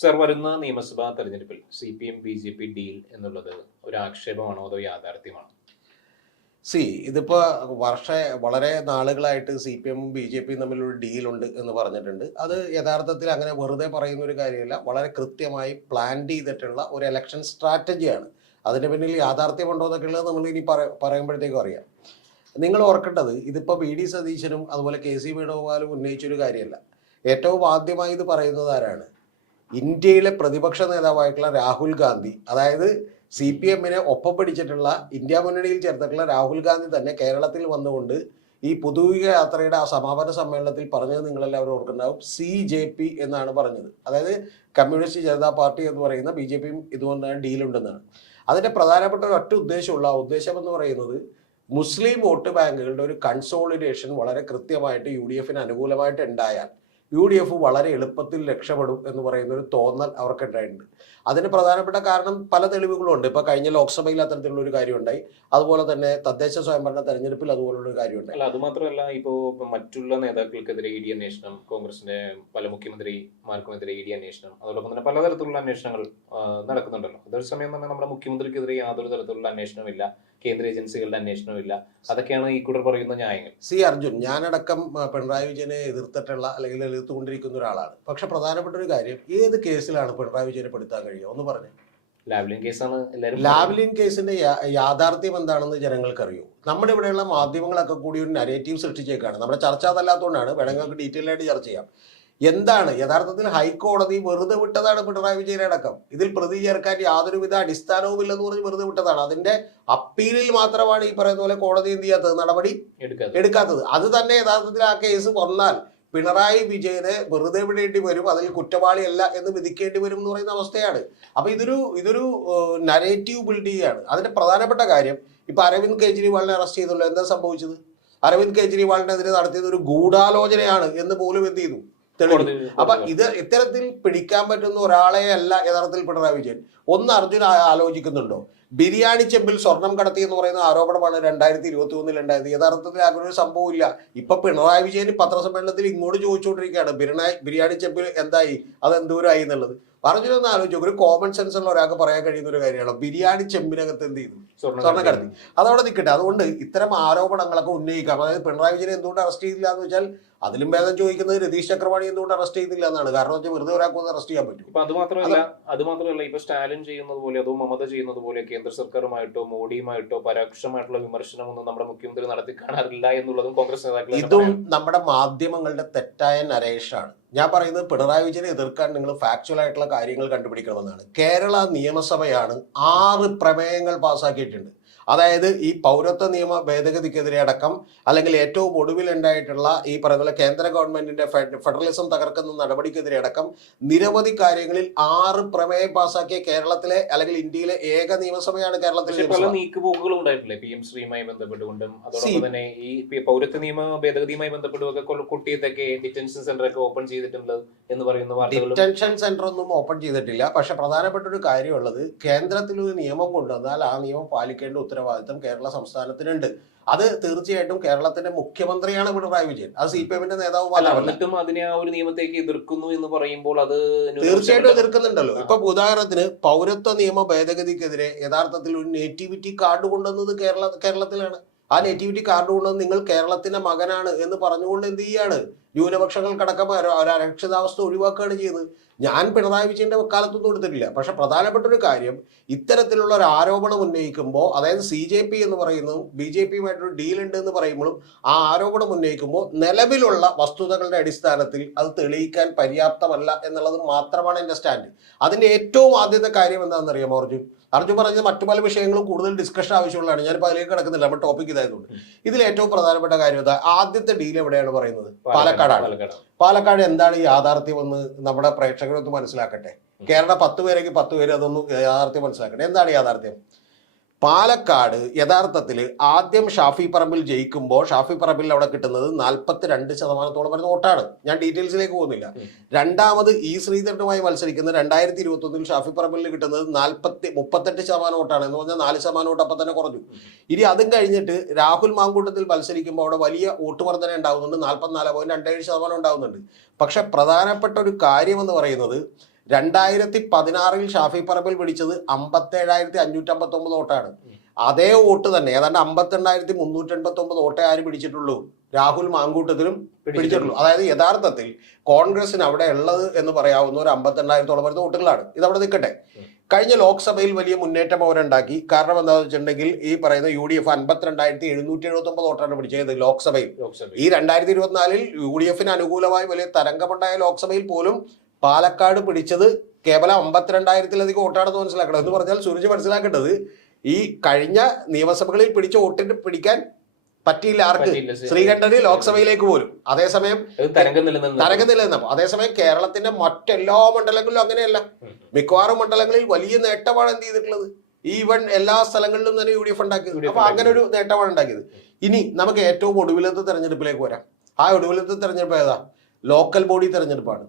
Sir, വരുന്ന നിയമസഭാ തെരഞ്ഞെടുപ്പിൽ CPM BJP ഡീൽ എന്നുള്ളത് ഒരു ആക്ഷേപമാണോ അതോ യാഥാർത്ഥ്യമാണോ? ഇതിപ്പോ വളരെ നാളുകളായിട്ട് CPM-ഉം BJP-യും തമ്മിലൊരു ഡീലുണ്ട് എന്ന് പറഞ്ഞിട്ടുണ്ട്. അത് യഥാർത്ഥത്തിൽ അങ്ങനെ വെറുതെ പറയുന്ന ഒരു കാര്യമല്ല. വളരെ കൃത്യമായി പ്ലാൻ ചെയ്തിട്ടുള്ള ഒരു ഇലക്ഷൻ സ്ട്രാറ്റജിയാണ്. അതിന് പിന്നിൽ യാഥാർത്ഥ്യമുണ്ടോ എന്നൊക്കെ ഉള്ളത് നമ്മൾ ഇനി പറയുമ്പോഴത്തേക്കും അറിയാം. നിങ്ങൾ ഓർക്കേണ്ടത് ഇതിപ്പോ VD സതീശനും അതുപോലെ KC വേണുഗോപാലും ഉന്നയിച്ചൊരു കാര്യമല്ല. ഏറ്റവും ആദ്യമായി ഇത് പറയുന്നത് ആരാണ്? ഇന്ത്യയിലെ പ്രതിപക്ഷ നേതാവായിട്ടുള്ള രാഹുൽ ഗാന്ധി, അതായത് CPM-നെ ഒപ്പം പിടിച്ചിട്ടുള്ള ഇന്ത്യ മുന്നണിയിൽ ചേർത്തിട്ടുള്ള രാഹുൽ ഗാന്ധി തന്നെ കേരളത്തിൽ വന്നുകൊണ്ട് ഈ പുതുയുഗ യാത്രയുടെ ആ സമാപന സമ്മേളനത്തിൽ പറഞ്ഞത് നിങ്ങളെല്ലാവരും ഓർക്കുന്നുണ്ടാവും. CJP എന്നാണ് പറഞ്ഞത്. അതായത് കമ്മ്യൂണിസ്റ്റ് ജനതാ പാർട്ടി എന്ന് പറയുന്ന BJP-യും ഇതുകൊണ്ടാണ് ഡീലുണ്ടെന്നാണ്. അതിന്റെ പ്രധാനപ്പെട്ട ഒരു ഒറ്റ ഉദ്ദേശം എന്ന് പറയുന്നത് മുസ്ലിം വോട്ട് ബാങ്കുകളുടെ ഒരു കൺസോളിഡേഷൻ വളരെ കൃത്യമായിട്ട് UDF-ന് അനുകൂലമായിട്ട് ഉണ്ടായാൽ UDF വളരെ എളുപ്പത്തിൽ രക്ഷപ്പെടും എന്ന് പറയുന്ന ഒരു തോന്നൽ അവർക്കുണ്ടായിട്ടുണ്ട്. അതിന് പ്രധാനപ്പെട്ട കാരണം പല തെളിവുകളുണ്ട്. ഇപ്പൊ കഴിഞ്ഞ ലോക്സഭയിൽ അത്തരത്തിലുള്ള ഒരു കാര്യം ഉണ്ടായി. അതുപോലെ തന്നെ തദ്ദേശ സ്വയംഭരണ തെരഞ്ഞെടുപ്പിൽ അതുപോലുള്ള ഒരു കാര്യം ഉണ്ടായി. അത് മാത്രമല്ല, ഇപ്പോ മറ്റുള്ള നേതാക്കൾക്കെതിരെ ED അന്വേഷണം, കോൺഗ്രസിന്റെ പല മുഖ്യമന്ത്രിമാർക്കുമെതിരെ ED അന്വേഷണം, അതോടൊപ്പം തന്നെ പലതരത്തിലുള്ള അന്വേഷണങ്ങൾ നടക്കുന്നുണ്ടല്ലോ. അതേസമയം തന്നെ നമ്മുടെ മുഖ്യമന്ത്രിക്കെതിരെ യാതൊരു തരത്തിലുള്ള അന്വേഷണമില്ല, കേന്ദ്ര ഏജൻസികളുടെ അന്വേഷണമില്ല. അതൊക്കെയാണ് ഈ കൂട്ടർ പറയുന്ന ന്യായങ്ങൾ. അർജുൻ, ഞാനടക്കം പിണറായി വിജയനെ എതിർത്തിട്ടുള്ള അല്ലെങ്കിൽ എതിർത്തുകൊണ്ടിരിക്കുന്ന ഒരാളാണ്. പക്ഷെ പ്രധാനപ്പെട്ട ഒരു കാര്യം, ഏത് കേസിലാണ് പിണറായി വിജയനെ പെടുത്താൻ കഴിയുക ഒന്ന് പറഞ്ഞു? ലാവ്ലിൻ കേസാണ്. ലാവ്ലിൻ കേസിന്റെ യാഥാർത്ഥ്യം എന്താണെന്ന് ജനങ്ങൾക്കറിയൂ. നമ്മുടെ ഇവിടെയുള്ള മാധ്യമങ്ങളൊക്കെ കൂടി ഒരു നരേറ്റീവ് സൃഷ്ടിച്ചേക്കാണ്. നമ്മുടെ ചർച്ച അതല്ലാത്തതുകൊണ്ടാണ്. വേണമെങ്കിൽ ഡീറ്റെയിൽ ആയിട്ട് ചർച്ച ചെയ്യാം. എന്താണ് യഥാർത്ഥത്തിൽ ഹൈക്കോടതി വെറുതെ വിട്ടതാണ് പിണറായി വിജയനെ അടക്കം. ഇതിൽ പ്രതി ചേർക്കാൻ യാതൊരുവിധ അടിസ്ഥാനവും ഇല്ലെന്ന് പറഞ്ഞ് വെറുതെ വിട്ടതാണ്. അതിന്റെ അപ്പീലിൽ മാത്രമാണ് ഈ പറയുന്ന പോലെ കോടതി എന്ത് ചെയ്യാത്തത്, നടപടി എടുക്കാത്തത്. അത് തന്നെ യഥാർത്ഥത്തിൽ ആ കേസ് വന്നാൽ പിണറായി വിജയനെ വെറുതെ വിടേണ്ടി വരും, അതിൽ കുറ്റവാളിയല്ല എന്ന് വിധിക്കേണ്ടി വരും എന്ന് പറയുന്ന അവസ്ഥയാണ്. അപ്പൊ ഇതൊരു നരേറ്റീവ് ബിൽഡ് ചെയ്യുകയാണ്. അതിന്റെ പ്രധാനപ്പെട്ട കാര്യം, ഇപ്പൊ അരവിന്ദ് കെജ്രിവാളിനെ അറസ്റ്റ് ചെയ്തല്ലോ. എന്താ സംഭവിച്ചത്? അരവിന്ദ് കെജ്രിവാളിനെതിരെ നടത്തിയത് ഒരു ഗൂഢാലോചനയാണ് എന്ന് പോലും എന്ത് ചെയ്തു, തെളിവ്. അപ്പൊ ഇത്തരത്തിൽ പിടിക്കാൻ പറ്റുന്ന ഒരാളെ അല്ല യഥാർത്ഥത്തിൽ പിണറായി വിജയൻ. ഒന്ന് അർജുൻ ആലോചിക്കുന്നുണ്ടോ? ബിരിയാണി ചെമ്പിൽ സ്വർണം കടത്തി എന്ന് പറയുന്ന ആരോപണമാണ് 2021 ഉണ്ടായത്. യഥാർത്ഥത്തിൽ അങ്ങനെ ഒരു സംഭവം ഇല്ല. ഇപ്പൊ പിണറായി വിജയൻ പത്രസമ്മേളനത്തിൽ ഇങ്ങോട്ട് ചോദിച്ചുകൊണ്ടിരിക്കുകയാണ്, ബിരിയാണി ചെമ്പിൽ എന്തായി, അത് എന്തോരായി എന്നുള്ളത്. പറഞ്ഞൊന്ന് ആലോചിച്ചു. ഒരു കോമൺ സെൻസ് ഉള്ള ഒരാൾക്ക് പറയാൻ കഴിയുന്ന ഒരു കാര്യമാണ് ബിരിയാണി ചെമ്പിനകത്ത് എന്ത് ചെയ്തു, സ്വർണ്ണം കടത്തി. അതവിടെ നിൽക്കട്ടെ. അതുകൊണ്ട് ഇത്തരം ആരോപണങ്ങളൊക്കെ ഉന്നയിക്കാം. അതായത് പിണറായി വിജയൻ എന്തുകൊണ്ട് അറസ്റ്റ് ചെയ്തില്ല എന്ന് വെച്ചാൽ അതിലും ഭേദം ചോദിക്കുന്നത് രതീഷ് ചക്രവാണി എന്തുകൊണ്ട് അറസ്റ്റ് ചെയ്തില്ല എന്നാണ്. കാരണം വെച്ചാൽ വെറുതെ ഒരാൾക്ക് അറസ്റ്റ് ചെയ്യാൻ പറ്റും. ഇപ്പൊ അത് മാത്രമല്ല ഇപ്പൊ സ്റ്റാലിൻ ചെയ്യുന്നത് പോലെ അതോ മമത ചെയ്യുന്നത് പോലെ കേന്ദ്ര സർക്കാരുമായിട്ടോ മോഡിയുമായിട്ടോ പരോക്ഷമായിട്ടുള്ള വിമർശനമൊന്നും നമ്മുടെ മുഖ്യമന്ത്രി നടത്തി കാണാറില്ല എന്നുള്ളതും കോൺഗ്രസ് നേതാക്കൾ. ഇതും നമ്മുടെ മാധ്യമങ്ങളുടെ തെറ്റായ നരേഷാണ്. ഞാൻ പറയുന്നത് പിണറായി വിജയനെ എതിർക്കാൻ നിങ്ങൾ ഫാക്ച്വൽ ആയിട്ടുള്ള കാര്യങ്ങൾ കണ്ടുപിടിക്കണമെന്നാണ്. കേരള നിയമസഭയാണ് 6 പ്രമേയങ്ങൾ പാസ്സാക്കിയിട്ടുണ്ട്. അതായത് ഈ പൗരത്വ നിയമ ഭേദഗതിക്കെതിരെ അടക്കം, അല്ലെങ്കിൽ ഏറ്റവും ഒടുവിൽ ഉണ്ടായിട്ടുള്ള ഈ പറയുന്ന കേന്ദ്ര ഗവൺമെന്റിന്റെ ഫെഡറലിസം തകർക്കുന്ന നടപടിക്കെതിരെ അടക്കം നിരവധി കാര്യങ്ങളിൽ 6 പ്രമേയം പാസ്സാക്കിയ കേരളത്തിലെ അല്ലെങ്കിൽ ഇന്ത്യയിലെ ഏക നിയമസഭയാണ് കേരളത്തിലെ. പല നീക്കുപോക്കുകളും ഉണ്ടായിട്ടില്ലേ PM ശ്രീയുമായി ബന്ധപ്പെട്ടുകൊണ്ടും അതോടൊപ്പം തന്നെ ഈ പൗരത്വ നിയമ ഭേദഗതിയുമായി ബന്ധപ്പെട്ടും കുട്ടിയത്തൊക്കെ ഡിറ്റൻഷൻ സെന്റർ ഒക്കെ ഓപ്പൺ ചെയ്തിട്ടുണ്ട് എന്ന് പറയുന്ന വാർത്തകൾ. ഡിറ്റൻഷൻ സെന്റർ ഒന്നും ഓപ്പൺ ചെയ്തിട്ടില്ല. പക്ഷെ പ്രധാനപ്പെട്ട ഒരു കാര്യമുള്ളത്, കേന്ദ്രത്തിൽ ഒരു നിയമം കൊണ്ടുവന്നാൽ ആ നിയമം പാലിക്കേണ്ട ഉത്തരവാദിത്തം കേരള സംസ്ഥാനത്തിനുണ്ട്. അത് തീർച്ചയായിട്ടും കേരളത്തിന്റെ മുഖ്യമന്ത്രിയാണ് പിണറായി വിജയൻ. അത് CPM-ന്റെ നേതാവുമല്ല. എന്നിട്ടും അതിനെ ആ ഒരു നിയമത്തേക്ക് എതിർക്കുന്നു എന്ന് പറയുമ്പോൾ അത് തീർച്ചയായിട്ടും എതിർക്കുന്നുണ്ടല്ലോ. ഇപ്പൊ ഉദാഹരണത്തിന് പൗരത്വ നിയമ ഭേദഗതിക്കെതിരെ യഥാർത്ഥത്തിൽ ഒരു നേറ്റിവിറ്റി കാർഡ് കൊണ്ടുവന്നത് കേരളത്തിലാണ്. ആ നേറ്റിവിറ്റി കാർഡ് കൊണ്ടുവന്ന് നിങ്ങൾ കേരളത്തിന്റെ മകനാണ് എന്ന് പറഞ്ഞുകൊണ്ട് എന്ത് ചെയ്യാണ്, ന്യൂനപക്ഷങ്ങൾക്കടക്കം അരക്ഷിതാവസ്ഥ ഒഴിവാക്കുകയാണ് ചെയ്യുന്നത്. ഞാൻ പിണറായി വിജയന്റെ വക്കാലത്തൊന്നും എടുത്തിട്ടില്ല. പക്ഷെ പ്രധാനപ്പെട്ട ഒരു കാര്യം, ഇത്തരത്തിലുള്ള ഒരു ആരോപണം ഉന്നയിക്കുമ്പോൾ, അതായത് CJP എന്ന് പറയുന്നതും BJP-യുമായിട്ടൊരു ഡീൽ ഉണ്ട് എന്ന് പറയുമ്പോഴും ആ ആരോപണം ഉന്നയിക്കുമ്പോൾ നിലവിലുള്ള വസ്തുതകളുടെ അടിസ്ഥാനത്തിൽ അത് തെളിയിക്കാൻ പര്യാപ്തമല്ല എന്നുള്ളത് മാത്രമാണ് എൻ്റെ സ്റ്റാൻഡ്. അതിന്റെ ഏറ്റവും ആദ്യത്തെ കാര്യം എന്താണെന്ന് അറിയാമോ അർജുൻ പറഞ്ഞത്? മറ്റു പല വിഷയങ്ങളും കൂടുതൽ ഡിസ്കഷൻ ആവശ്യമുള്ളതാണ്. ഞാനിപ്പോൾ അതിലേക്ക് കിടക്കുന്നില്ല, നമ്മുടെ ടോപ്പിക് ഇതായതുകൊണ്ട്. ഇതിൽ ഏറ്റവും പ്രധാനപ്പെട്ട കാര്യം ആദ്യത്തെ ഡീൽ എവിടെയാണ് പറയുന്നത്? പാലക്കാടാണ്. പാലക്കാട് എന്താണ് ഈ യാഥാർത്ഥ്യം എന്ന് നമ്മുടെ പ്രേക്ഷകരൊന്ന് മനസ്സിലാക്കട്ടെ. കേരള 10 പേരെങ്കിൽ 10 പേര് അതൊന്നും യാഥാർത്ഥ്യം മനസ്സിലാക്കട്ടെ. എന്താണ് യാഥാർത്ഥ്യം? പാലക്കാട് യഥാർത്ഥത്തിൽ ആദ്യം ഷാഫി പറമ്പിൽ ജയിക്കുമ്പോൾ ഷാഫി പറമ്പിൽ അവിടെ കിട്ടുന്നത് 42% വരുന്ന വോട്ടാണ്. ഞാൻ ഡീറ്റെയിൽസിലേക്ക് പോകുന്നില്ല. രണ്ടാമത് ശ്രീധരനുമായി മത്സരിക്കുന്ന 2021 ഷാഫി പറമ്പിൽ കിട്ടുന്നത് 38% വോട്ടാണ്. എന്ന് പറഞ്ഞാൽ 4% വോട്ട് അപ്പം തന്നെ കുറഞ്ഞു. ഇനി അതും കഴിഞ്ഞിട്ട് രാഹുൽ മാങ്കൂട്ടത്തിൽ മത്സരിക്കുമ്പോൾ അവിടെ വലിയ വോട്ട് വർധന ഉണ്ടാകുന്നുണ്ട്, 44.27% ഉണ്ടാകുന്നുണ്ട്. പക്ഷെ പ്രധാനപ്പെട്ട ഒരു കാര്യം എന്ന് പറയുന്നത്, 2016 ഷാഫി പറമ്പിൽ പിടിച്ചത് 57,559 വോട്ടാണ്. അതേ വോട്ട് തന്നെ ഏതാണ്ട് 52,389 വോട്ടേ ആര് പിടിച്ചിട്ടുള്ളൂ? രാഹുൽ മാങ്കൂട്ടത്തിലും പിടിച്ചിട്ടുള്ളൂ. അതായത് യഥാർത്ഥത്തിൽ കോൺഗ്രസിന് അവിടെ ഉള്ളത് എന്ന് പറയാവുന്ന ഒരു 52,000-ഓളം വരുന്ന വോട്ടുകളാണ്. ഇതവിടെ നിൽക്കട്ടെ. കഴിഞ്ഞ ലോക്സഭയിൽ വലിയ മുന്നേറ്റം അവരുണ്ടാക്കി. കാരണം എന്താണെന്ന് വെച്ചിട്ടുണ്ടെങ്കിൽ ഈ പറയുന്ന UDF 52,779 വോട്ടാണ് പിടിച്ചത് ലോക്സഭയിൽ. ഈ 2024 UDFന് അനുകൂലമായി വലിയ തരംഗമുണ്ടായ ലോക്സഭയിൽ പോലും പാലക്കാട് പിടിച്ചത് കേവലം 52,000-ലധികം വോട്ടാണെന്ന് മനസ്സിലാക്കണം. എന്ന് പറഞ്ഞാൽ സൂരജ് മനസ്സിലാക്കേണ്ടത് ഈ കഴിഞ്ഞ നിയമസഭകളിൽ പിടിച്ച വോട്ടിന് പിടിക്കാൻ പറ്റിയില്ല ആർക്ക്? ശ്രീകണ്ഠന് ലോക്സഭയിലേക്ക് പോലും. അതേസമയം തരംഗം നിലനിന്നപ്പോൾ അതേസമയം കേരളത്തിന്റെ മറ്റെല്ലാ മണ്ഡലങ്ങളിലും അങ്ങനെയല്ല. മിക്കവാറും മണ്ഡലങ്ങളിൽ വലിയ നേട്ടമാണ് എന്ത് ചെയ്തിട്ടുള്ളത്. ഈവൻ എല്ലാ സ്ഥലങ്ങളിലും തന്നെ UDF ഉണ്ടാക്കിയത്. അപ്പൊ അങ്ങനെ ഒരു നേട്ടമാണ് ഉണ്ടാക്കിയത്. ഇനി നമുക്ക് ഏറ്റവും ഒടുവിലത്തെ തെരഞ്ഞെടുപ്പിലേക്ക് വരാം. ആ ഒടുവിലത്തെ തെരഞ്ഞെടുപ്പ് ഏതാ? ലോക്കൽ ബോഡി തെരഞ്ഞെടുപ്പാണ്.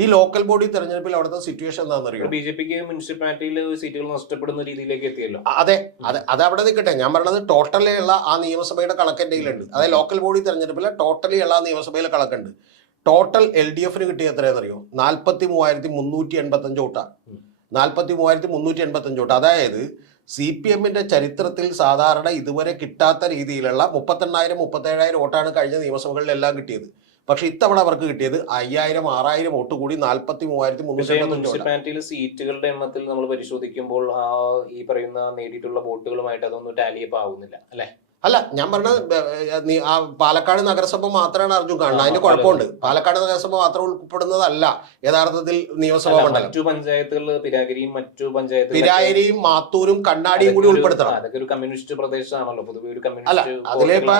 ഈ ലോക്കൽ ബോഡി തെരഞ്ഞെടുപ്പിൽ അവിടുത്തെ സിറ്റുവേഷൻ എന്താണെന്നറിയോ? BJPക്ക് മുനിസിപ്പാലിറ്റിയിൽ സീറ്റുകൾ നഷ്ടപ്പെടുന്ന രീതിയിലേക്ക് എത്തിയല്ലോ. അതെ, അത് അവിടെ നിൽക്കട്ടെ. ഞാൻ പറഞ്ഞത് ടോട്ടലി ഉള്ള ആ നിയമസഭയുടെ കണക്ക് എൻ്റെ കയ്യിലുണ്ട്. അതായത് ലോക്കൽ ബോഡി തെരഞ്ഞെടുപ്പിൽ ടോട്ടലി ഉള്ള ആ നിയമസഭയിലെ കണക്കുണ്ട്. ടോട്ടൽ LDFന് കിട്ടിയ എത്രയെന്നറിയോ? 43,385 വോട്ടാണ്. 43,385 വോട്ട്. അതായത് CPMന്റെ ചരിത്രത്തിൽ സാധാരണ ഇതുവരെ കിട്ടാത്ത രീതിയിലുള്ള 38,000-37,000 വോട്ടാണ് കഴിഞ്ഞ നിയമസഭകളിലെല്ലാം കിട്ടിയത്. പക്ഷെ ഇത്തവണ അവർക്ക് കിട്ടിയത് 5,000-6,000 വോട്ട് കൂടി 43,385. മുനിസിപ്പാലിറ്റിയിലെ സീറ്റുകളുടെ എണ്ണത്തിൽ നമ്മൾ പരിശോധിക്കുമ്പോൾ ഈ പറയുന്ന നേടിയിട്ടുള്ള വോട്ടുകളുമായിട്ട് അതൊന്നും ടാലിയപ്പ് ആവുന്നില്ല അല്ലെ? അല്ല, ഞാൻ പറഞ്ഞത് പാലക്കാട് നഗരസഭ മാത്രമാണ് അർജുൻ കാണുന്നത്. അതിന് കുഴപ്പമുണ്ട്. പാലക്കാട് നഗരസഭ മാത്രം ഉൾപ്പെടുന്നതല്ല യഥാർത്ഥത്തിൽ നിയമസഭാ മണ്ഡലം. മറ്റു പഞ്ചായത്തുകൾ പിരായിരിയും മാത്തൂരും കണ്ണാടിയും കൂടി ഉൾപ്പെടുത്തണം. അതൊക്കെ ഒരു കമ്മ്യൂണിസ്റ്റ് പ്രദേശമാണല്ലോ, പൊതുവെ ഒരു അല്ല, അതിലിപ്പോ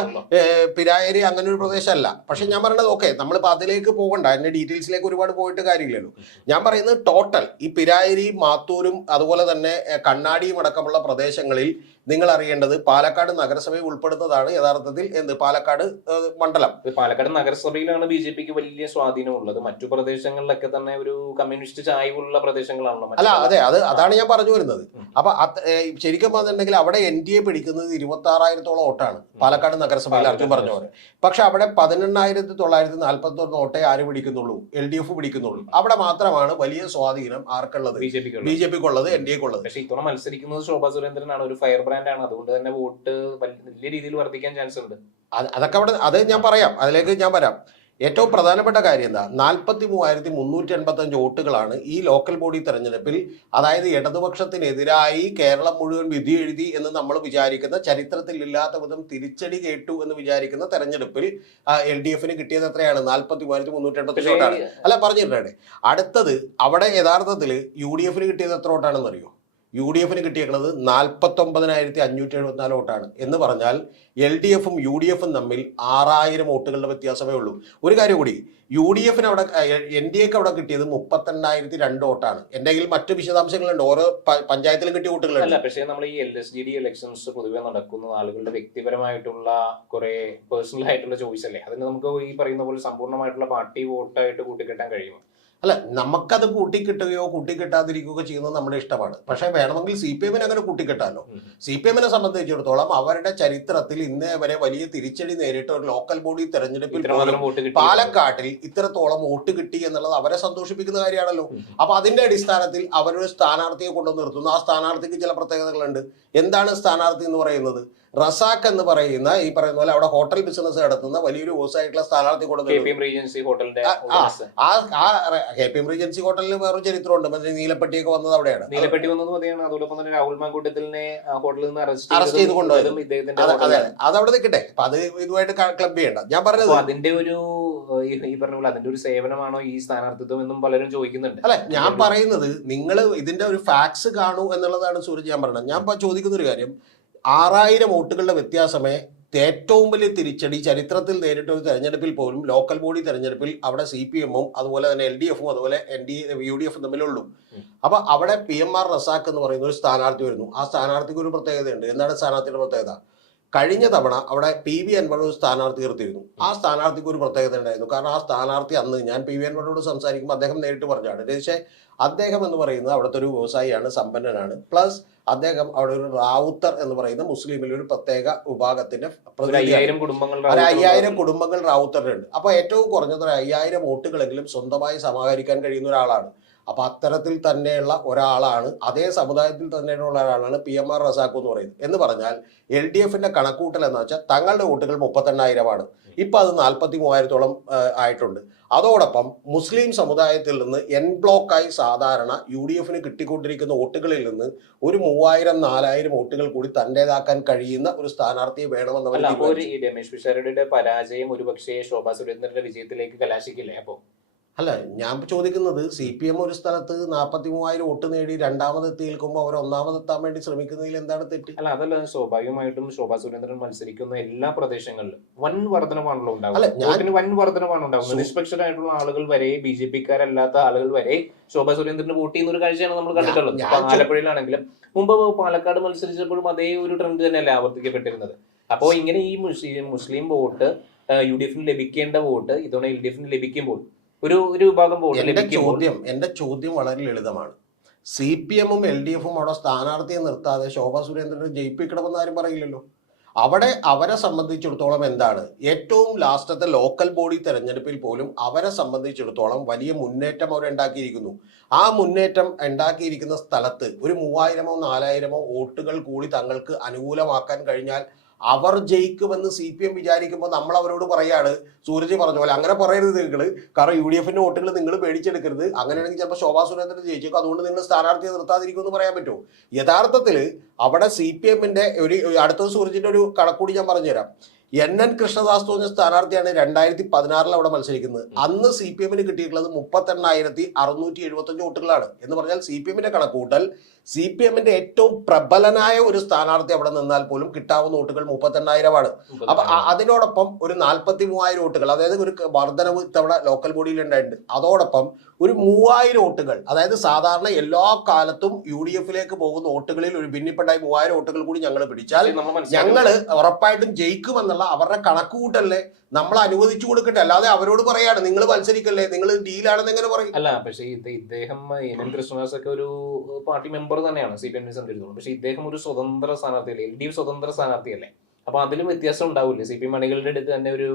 പിരായേരി അങ്ങനെ ഒരു പ്രദേശമല്ല. പക്ഷെ ഞാൻ പറയുന്നത് ഓക്കെ, നമ്മളിപ്പോ അതിലേക്ക് പോകണ്ട, അതിന്റെ ഡീറ്റെയിൽസിലേക്ക് ഒരുപാട് പോയിട്ട് കാര്യമില്ലല്ലോ. ഞാൻ പറയുന്നത് ടോട്ടൽ ഈ പിരായിരിയും മാത്തൂരും അതുപോലെ തന്നെ കണ്ണാടിയും അടക്കമുള്ള പ്രദേശങ്ങളിൽ നിങ്ങൾ അറിയേണ്ടത് പാലക്കാട് നഗരസഭയിൽ ഉൾപ്പെടുന്നതാണ് യഥാർത്ഥത്തിൽ പാലക്കാട് മണ്ഡലം. പാലക്കാട് നഗരസഭയിലാണ് BJPക്ക് വലിയ സ്വാധീനമുള്ളത്. മറ്റു പ്രദേശങ്ങളിലൊക്കെ തന്നെ ഒരു കമ്മ്യൂണിസ്റ്റ് ചായ്വുള്ള പ്രദേശങ്ങളാണല്ലോ. അല്ല, അതാണ് ഞാൻ പറഞ്ഞു വരുന്നത്. അപ്പൊ ശരിക്കും പറഞ്ഞിട്ടുണ്ടെങ്കിൽ അവിടെ NDA പിടിക്കുന്നത് 26,000-ഓളം വോട്ടാണ് പാലക്കാട് നഗരസഭയിൽ, അർജുൻ പറഞ്ഞ പോലെ. പക്ഷെ അവിടെ 18,941 വോട്ടേ ആര് പിടിക്കുന്നുള്ളൂ? LDF പിടിക്കുന്നുള്ളൂ. അവിടെ മാത്രമാണ് വലിയ സ്വാധീനം ആർക്കുള്ളത്? BJPക്കുള്ളത്, NDAക്കുള്ളത്. പക്ഷെ ഇത്തവണ മത്സരിക്കുന്നത് ശോഭാ സുരേന്ദ്രനാണ്, ഒരു ഫയർ ബ്രാൻഡ് ആണ്. അതുകൊണ്ട് തന്നെ വോട്ട് വലിയ രീതിയിൽ വർദ്ധിക്കാൻ ചാൻസ് ഉണ്ട്. അതൊക്കെ അവിടെ ഞാൻ പറയാം, അതിലേക്ക് ഞാൻ വരാം. ഏറ്റവും പ്രധാനപ്പെട്ട കാര്യം എന്താ? 43,385 വോട്ടുകളാണ് ഈ ലോക്കൽ ബോഡി തെരഞ്ഞെടുപ്പിൽ, അതായത് ഇടതുപക്ഷത്തിനെതിരായി കേരളം മുഴുവൻ വിധി എഴുതി എന്ന് നമ്മൾ വിചാരിക്കുന്ന, ചരിത്രത്തിൽ ഇല്ലാത്ത വിധം തിരിച്ചടി കേട്ടു എന്ന് വിചാരിക്കുന്ന തെരഞ്ഞെടുപ്പിൽ LDFന് കിട്ടിയത് എത്രയാണ്? 43,385 വോട്ടാണ്. അല്ല, പറഞ്ഞിട്ടേ അടുത്തത് അവിടെ യഥാർത്ഥത്തിൽ UDFന് കിട്ടിയത് എത്ര വോട്ടാണെന്ന് അറിയോ? UDFന് കിട്ടിയേക്കുന്നത് 49,574 വോട്ടാണ്. എന്ന് പറഞ്ഞാൽ LDFും UDFും തമ്മിൽ 6,000 വോട്ടുകളുടെ വ്യത്യാസമേ ഉള്ളൂ. ഒരു കാര്യം കൂടി, UDFന് അവിടെ NDAക്ക് അവിടെ കിട്ടിയത് 32,002 വോട്ടാണ്. എൻ്റെ കയ്യിൽ മറ്റു വിശദാംശങ്ങളുണ്ട്, ഓരോ പഞ്ചായത്തിലും കിട്ടിയ വോട്ടുകളുണ്ട്. പക്ഷേ നമ്മൾ ഈ LSGD ഇലക്ഷൻസ് പൊതുവെ നടക്കുന്ന ആളുകളുടെ വ്യക്തിപരമായിട്ടുള്ള കുറെ പേഴ്സണൽ ആയിട്ടുള്ള ചോയ്സ് അല്ലേ? അതിന് നമുക്ക് ഈ പറയുന്ന പോലെ സമ്പൂർണ്ണമായിട്ടുള്ള പാർട്ടി വോട്ടായിട്ട് കൂട്ടിക്കെട്ടാൻ കഴിയുമോ? അല്ല, നമുക്കത് കൂട്ടിക്കിട്ടുകയോ കൂട്ടിക്കിട്ടാതിരിക്കുകയോ ചെയ്യുന്നത് നമ്മുടെ ഇഷ്ടമാണ്. പക്ഷെ വേണമെങ്കിൽ CPMന് അങ്ങനെ കൂട്ടിക്കിട്ടാലോ. CPMനെ സംബന്ധിച്ചിടത്തോളം അവരുടെ ചരിത്രത്തിൽ ഇന്നേ വരെ വലിയ തിരിച്ചടി നേരിട്ട ഒരു ലോക്കൽ ബോഡി തെരഞ്ഞെടുപ്പിൽ പാലക്കാട്ടിൽ ഇത്രത്തോളം വോട്ട് കിട്ടി എന്നുള്ളത് അവരെ സന്തോഷിപ്പിക്കുന്ന കാര്യമാണല്ലോ. അപ്പൊ അതിന്റെ അടിസ്ഥാനത്തിൽ അവരൊരു സ്ഥാനാർത്ഥിയെ കൊണ്ടു നിർത്തുന്നു. ആ സ്ഥാനാർത്ഥിക്ക് ചില പ്രത്യേകതകളുണ്ട്. എന്താണ് സ്ഥാനാർത്ഥി എന്ന് പറയുന്നത്? റസാഖ് എന്ന് പറയുന്ന ഈ പറയുന്ന പോലെ അവിടെ ഹോട്ടൽ ബിസിനസ് നടത്തുന്ന വലിയൊരു വ്യവസായിട്ടുള്ള സ്ഥാനാർത്ഥി കൊടുക്കുന്നത്. KPM റീജൻസി ഹോട്ടലിൽ വേറൊരു ചരിത്രമുണ്ട്. മറ്റേ നീലപ്പെട്ടിയൊക്കെ വന്നത് അവിടെയാണ്. നീലപ്പെട്ടി വന്നതും അതെയാണ്. അതോടൊപ്പം തന്നെ രാഹുൽ മാങ്കൂട്ടത്തിലിനെ ഹോട്ടലിൽ നിന്ന് അറസ്റ്റ് ചെയ്ത് കൊണ്ടുപോയതും അതെ, അതവിടെ നിൽക്കട്ടെ. അപ്പൊ അത് ഇതുമായിട്ട് ക്ലബ് ചെയ്യണ്ട. ഞാൻ പറഞ്ഞത് അതിന്റെ ഒരു ഈ പറഞ്ഞ പോലെ അതിന്റെ ഒരു സേവനമാണോ ഈ സ്ഥാനാർത്ഥിത്വം എന്നും പലരും ചോദിക്കുന്നുണ്ട്. അല്ലെ, ഞാൻ പറയുന്നത് നിങ്ങൾ ഇതിന്റെ ഒരു ഫാക്ട്സ് കാണൂ എന്നുള്ളതാണ് സൂരജ് ഞാൻ പറഞ്ഞത്. ഞാൻ ചോദിക്കുന്ന ഒരു കാര്യം, 6,000 വോട്ടുകളുടെ വ്യത്യാസമേ ഏറ്റവും വലിയ തിരിച്ചടി ചരിത്രത്തിൽ നേരിട്ട ഒരു തെരഞ്ഞെടുപ്പിൽ പോലും, ലോക്കൽ ബോഡി തെരഞ്ഞെടുപ്പിൽ അവിടെ CPMും അതുപോലെ തന്നെ LDFും അതുപോലെ UDFും തമ്മിലുള്ളൂ. അപ്പൊ അവിടെ PMR റസാഖ് എന്ന് പറയുന്ന ഒരു സ്ഥാനാർത്ഥി വരുന്നു. ആ സ്ഥാനാർത്ഥിക്ക് ഒരു പ്രത്യേകതയുണ്ട്. എന്താണ് സ്ഥാനാർത്ഥിയുടെ പ്രത്യേകത? കഴിഞ്ഞ തവണ അവിടെ PV അൻവർ ഒരു സ്ഥാനാർത്ഥി നിർത്തിയിരുന്നു. ആ സ്ഥാനാർത്ഥിക്ക് ഒരു പ്രത്യേകത ഉണ്ടായിരുന്നു. കാരണം ആ സ്ഥാനാർത്ഥി അന്ന് ഞാൻ PV അൻവറിനോട് സംസാരിക്കുമ്പോൾ അദ്ദേഹം നേരിട്ട് പറഞ്ഞാണ്, പക്ഷേ അദ്ദേഹം എന്ന് പറയുന്നത് അവിടുത്തെ ഒരു വ്യവസായിയാണ്, സമ്പന്നനാണ്. പ്ലസ് അദ്ദേഹം അവിടെ ഒരു റാവുത്തർ എന്ന് പറയുന്ന മുസ്ലിമിൽ ഒരു പ്രത്യേക വിഭാഗത്തിന്റെ 5,000 കുടുംബങ്ങൾ റാവുത്തറിനുണ്ട്. അപ്പൊ ഏറ്റവും കുറഞ്ഞത് 5,000 വോട്ടുകളെങ്കിലും സ്വന്തമായി സമാഹരിക്കാൻ കഴിയുന്ന ഒരാളാണ്. അപ്പൊ അത്തരത്തിൽ തന്നെയുള്ള ഒരാളാണ്, അതേ സമുദായത്തിൽ തന്നെയുള്ള ഒരാളാണ് PMR റസാഖ് എന്ന് പറയുന്നത്. എന്ന് പറഞ്ഞാൽ LDFന്റെ കണക്കൂട്ടൽ എന്ന് വെച്ചാൽ തങ്ങളുടെ വോട്ടുകൾ 38,000 ഇപ്പൊ അത് 43,000-ഓളം ആയിട്ടുണ്ട്. അതോടൊപ്പം മുസ്ലിം സമുദായത്തിൽ നിന്ന് എൻ ബ്ലോക്കായി സാധാരണ UDF കിട്ടിക്കൊണ്ടിരിക്കുന്ന വോട്ടുകളിൽ നിന്ന് ഒരു 3,000-4,000 വോട്ടുകൾ കൂടി തന്റേതാക്കാൻ കഴിയുന്ന ഒരു സ്ഥാനാർത്ഥിയെ വേണമെന്ന് രമേശ് പിഷാരടിയുടെ പരാജയം ഒരുപക്ഷെ ശോഭാ സുരേന്ദ്രന്റെ വിജയത്തിലേക്ക് കലാശിക്കില്ലേ? അപ്പോ അല്ല, ഞാൻ ചോദിക്കുന്നത് CPM ഒരു സ്ഥലത്ത് 43,000 വോട്ട് നേടി രണ്ടാമതെത്തി നിൽക്കുമ്പോൾ അവർ ഒന്നാമതെത്താൻ വേണ്ടി ശ്രമിക്കുന്നതിൽ എന്താണ് തെറ്റ്? അല്ല, അതല്ല, സ്വാഭാവികമായിട്ടും ശോഭാ സുരേന്ദ്രൻ മത്സരിക്കുന്ന എല്ലാ പ്രദേശങ്ങളിലും വൻ വർധനമാണല്ലോ അല്ല, ഉണ്ടാകുന്നത്. വൻ വർധനമാണ് ഉണ്ടാകുന്നത്. നിഷ്പക്ഷരായിട്ടുള്ള ആളുകൾ വരെ, BJP-ക്കാരല്ലാത്ത ആളുകൾ വരെ ശോഭാ സുരേന്ദ്രന് വോട്ട് ചെയ്യുന്ന ഒരു കാഴ്ചയാണ് നമ്മൾ കണ്ടിട്ടുള്ളത്. ആലപ്പുഴയിലാണെങ്കിലും മുമ്പ് പാലക്കാട് മത്സരിച്ചപ്പോഴും അതേ ഒരു ട്രെൻഡ് തന്നെയല്ലേ ആവർത്തിക്കപ്പെട്ടിരുന്നത്. അപ്പോൾ ഇങ്ങനെ ഈ മുസ്ലിം വോട്ട് UDF ലഭിക്കേണ്ട വോട്ട് ഇതോടെ LDF ലഭിക്കുമ്പോൾ ഒരു വിഭാഗം വോട്ട് എന്റെ ചോദ്യം വളരെ ലളിതമാണ്. CPM-ഉം LDF-ഉം അവിടെ സ്ഥാനാർത്ഥിയെ നിർത്താതെ ശോഭാ സുരേന്ദ്രനെ ജയിപ്പിക്കണമെന്ന് ആരും പറയില്ലല്ലോ. അവിടെ അവരെ സംബന്ധിച്ചിടത്തോളം എന്താണ്, ഏറ്റവും ലാസ്റ്റത്തെ ലോക്കൽ ബോഡി തെരഞ്ഞെടുപ്പിൽ പോലും അവരെ സംബന്ധിച്ചിടത്തോളം വലിയ മുന്നേറ്റം അവർ ഉണ്ടാക്കിയിരിക്കുന്നു. ആ മുന്നേറ്റം ഉണ്ടാക്കിയിരിക്കുന്ന സ്ഥലത്ത് ഒരു 3,000-4,000 വോട്ടുകൾ കൂടി തങ്ങൾക്ക് അനുകൂലമാക്കാൻ കഴിഞ്ഞാൽ അവർ ജയിക്കുമെന്ന് CPM വിചാരിക്കുമ്പോൾ നമ്മൾ അവരോട് പറയാണ്, സൂരജ് പറഞ്ഞ പോലെ അങ്ങനെ പറയരുത് നിങ്ങൾ, കാരണം UDFന്റെ വോട്ടുകൾ നിങ്ങൾ പേടിച്ചെടുക്കരുത്, അങ്ങനെയാണെങ്കിൽ ചിലപ്പോൾ ശോഭാ സുരേന്ദ്രൻ ജയിച്ചേക്കും, അതുകൊണ്ട് നിങ്ങൾ സ്ഥാനാർത്ഥിയെ നിർത്താതിരിക്കുമെന്ന് പറയാൻ പറ്റുമോ? യഥാർത്ഥത്തിൽ അവിടെ CPM-ന്റെ ഒരു അടുത്ത സൂരജിന്റെ ഒരു കണക്കൂടി ഞാൻ പറഞ്ഞുതരാം. NN കൃഷ്ണദാസ് തോന്നിയ സ്ഥാനാർത്ഥിയാണ് 2016 അവിടെ മത്സരിക്കുന്നത്. അന്ന് CPM-ന് കിട്ടിയിട്ടുള്ളത് 38,675 വോട്ടുകളാണ്. എന്ന് പറഞ്ഞാൽ CPM-ന്റെ കണക്കൂട്ടൽ CPM-ന്റെ ഏറ്റവും പ്രബലനായ ഒരു സ്ഥാനാർത്ഥി അവിടെ നിന്നാൽ പോലും കിട്ടാവുന്ന വോട്ടുകൾ 38,000. അപ്പൊ അതിനോടൊപ്പം ഒരു 43,000 വോട്ടുകൾ, അതായത് ഒരു വർധനവ് ഇത്തവണ ലോക്കൽ ബോഡിയിൽ ഉണ്ടായിട്ടുണ്ട്. അതോടൊപ്പം ഒരു 3,000 വോട്ടുകൾ, അതായത് സാധാരണ എല്ലാ കാലത്തും UDF പോകുന്ന വോട്ടുകളിൽ ഒരു ഭിന്നിപ്പെട്ടായി 3,000 വോട്ടുകൾ കൂടി ഞങ്ങൾ പിടിച്ചാൽ ഞങ്ങൾ ഉറപ്പായിട്ടും ജയിക്കുമെന്നുള്ള അവരുടെ കണക്കുകൂട്ടല്ലേ നമ്മൾ അനുവദിച്ചു കൊടുക്കട്ടെ. അല്ലാതെ അവരോട് പറയാണ് നിങ്ങൾ മത്സരിക്കല്ലേ, നിങ്ങൾ ഡീലാണെന്ന് എങ്ങനെ പറയും? അല്ല, പക്ഷേ ഇദ്ദേഹം NN കൃഷ്ണദാസ് ഒക്കെ ഒരു പാർട്ടി മെമ്പർ തന്നെയാണ് CPM സംബന്ധിച്ചിടത്തോളം. പക്ഷെ ഇദ്ദേഹം ഒരു സ്വതന്ത്ര സ്ഥാനാർത്ഥിയല്ലേ, LDF സ്വതന്ത്ര സ്ഥാനാർത്ഥിയല്ലേ. അപ്പൊ അതിലും വ്യത്യാസം ഉണ്ടാവില്ലേ? CPM അണികളുടെ അടുത്ത് തന്നെ ഒരു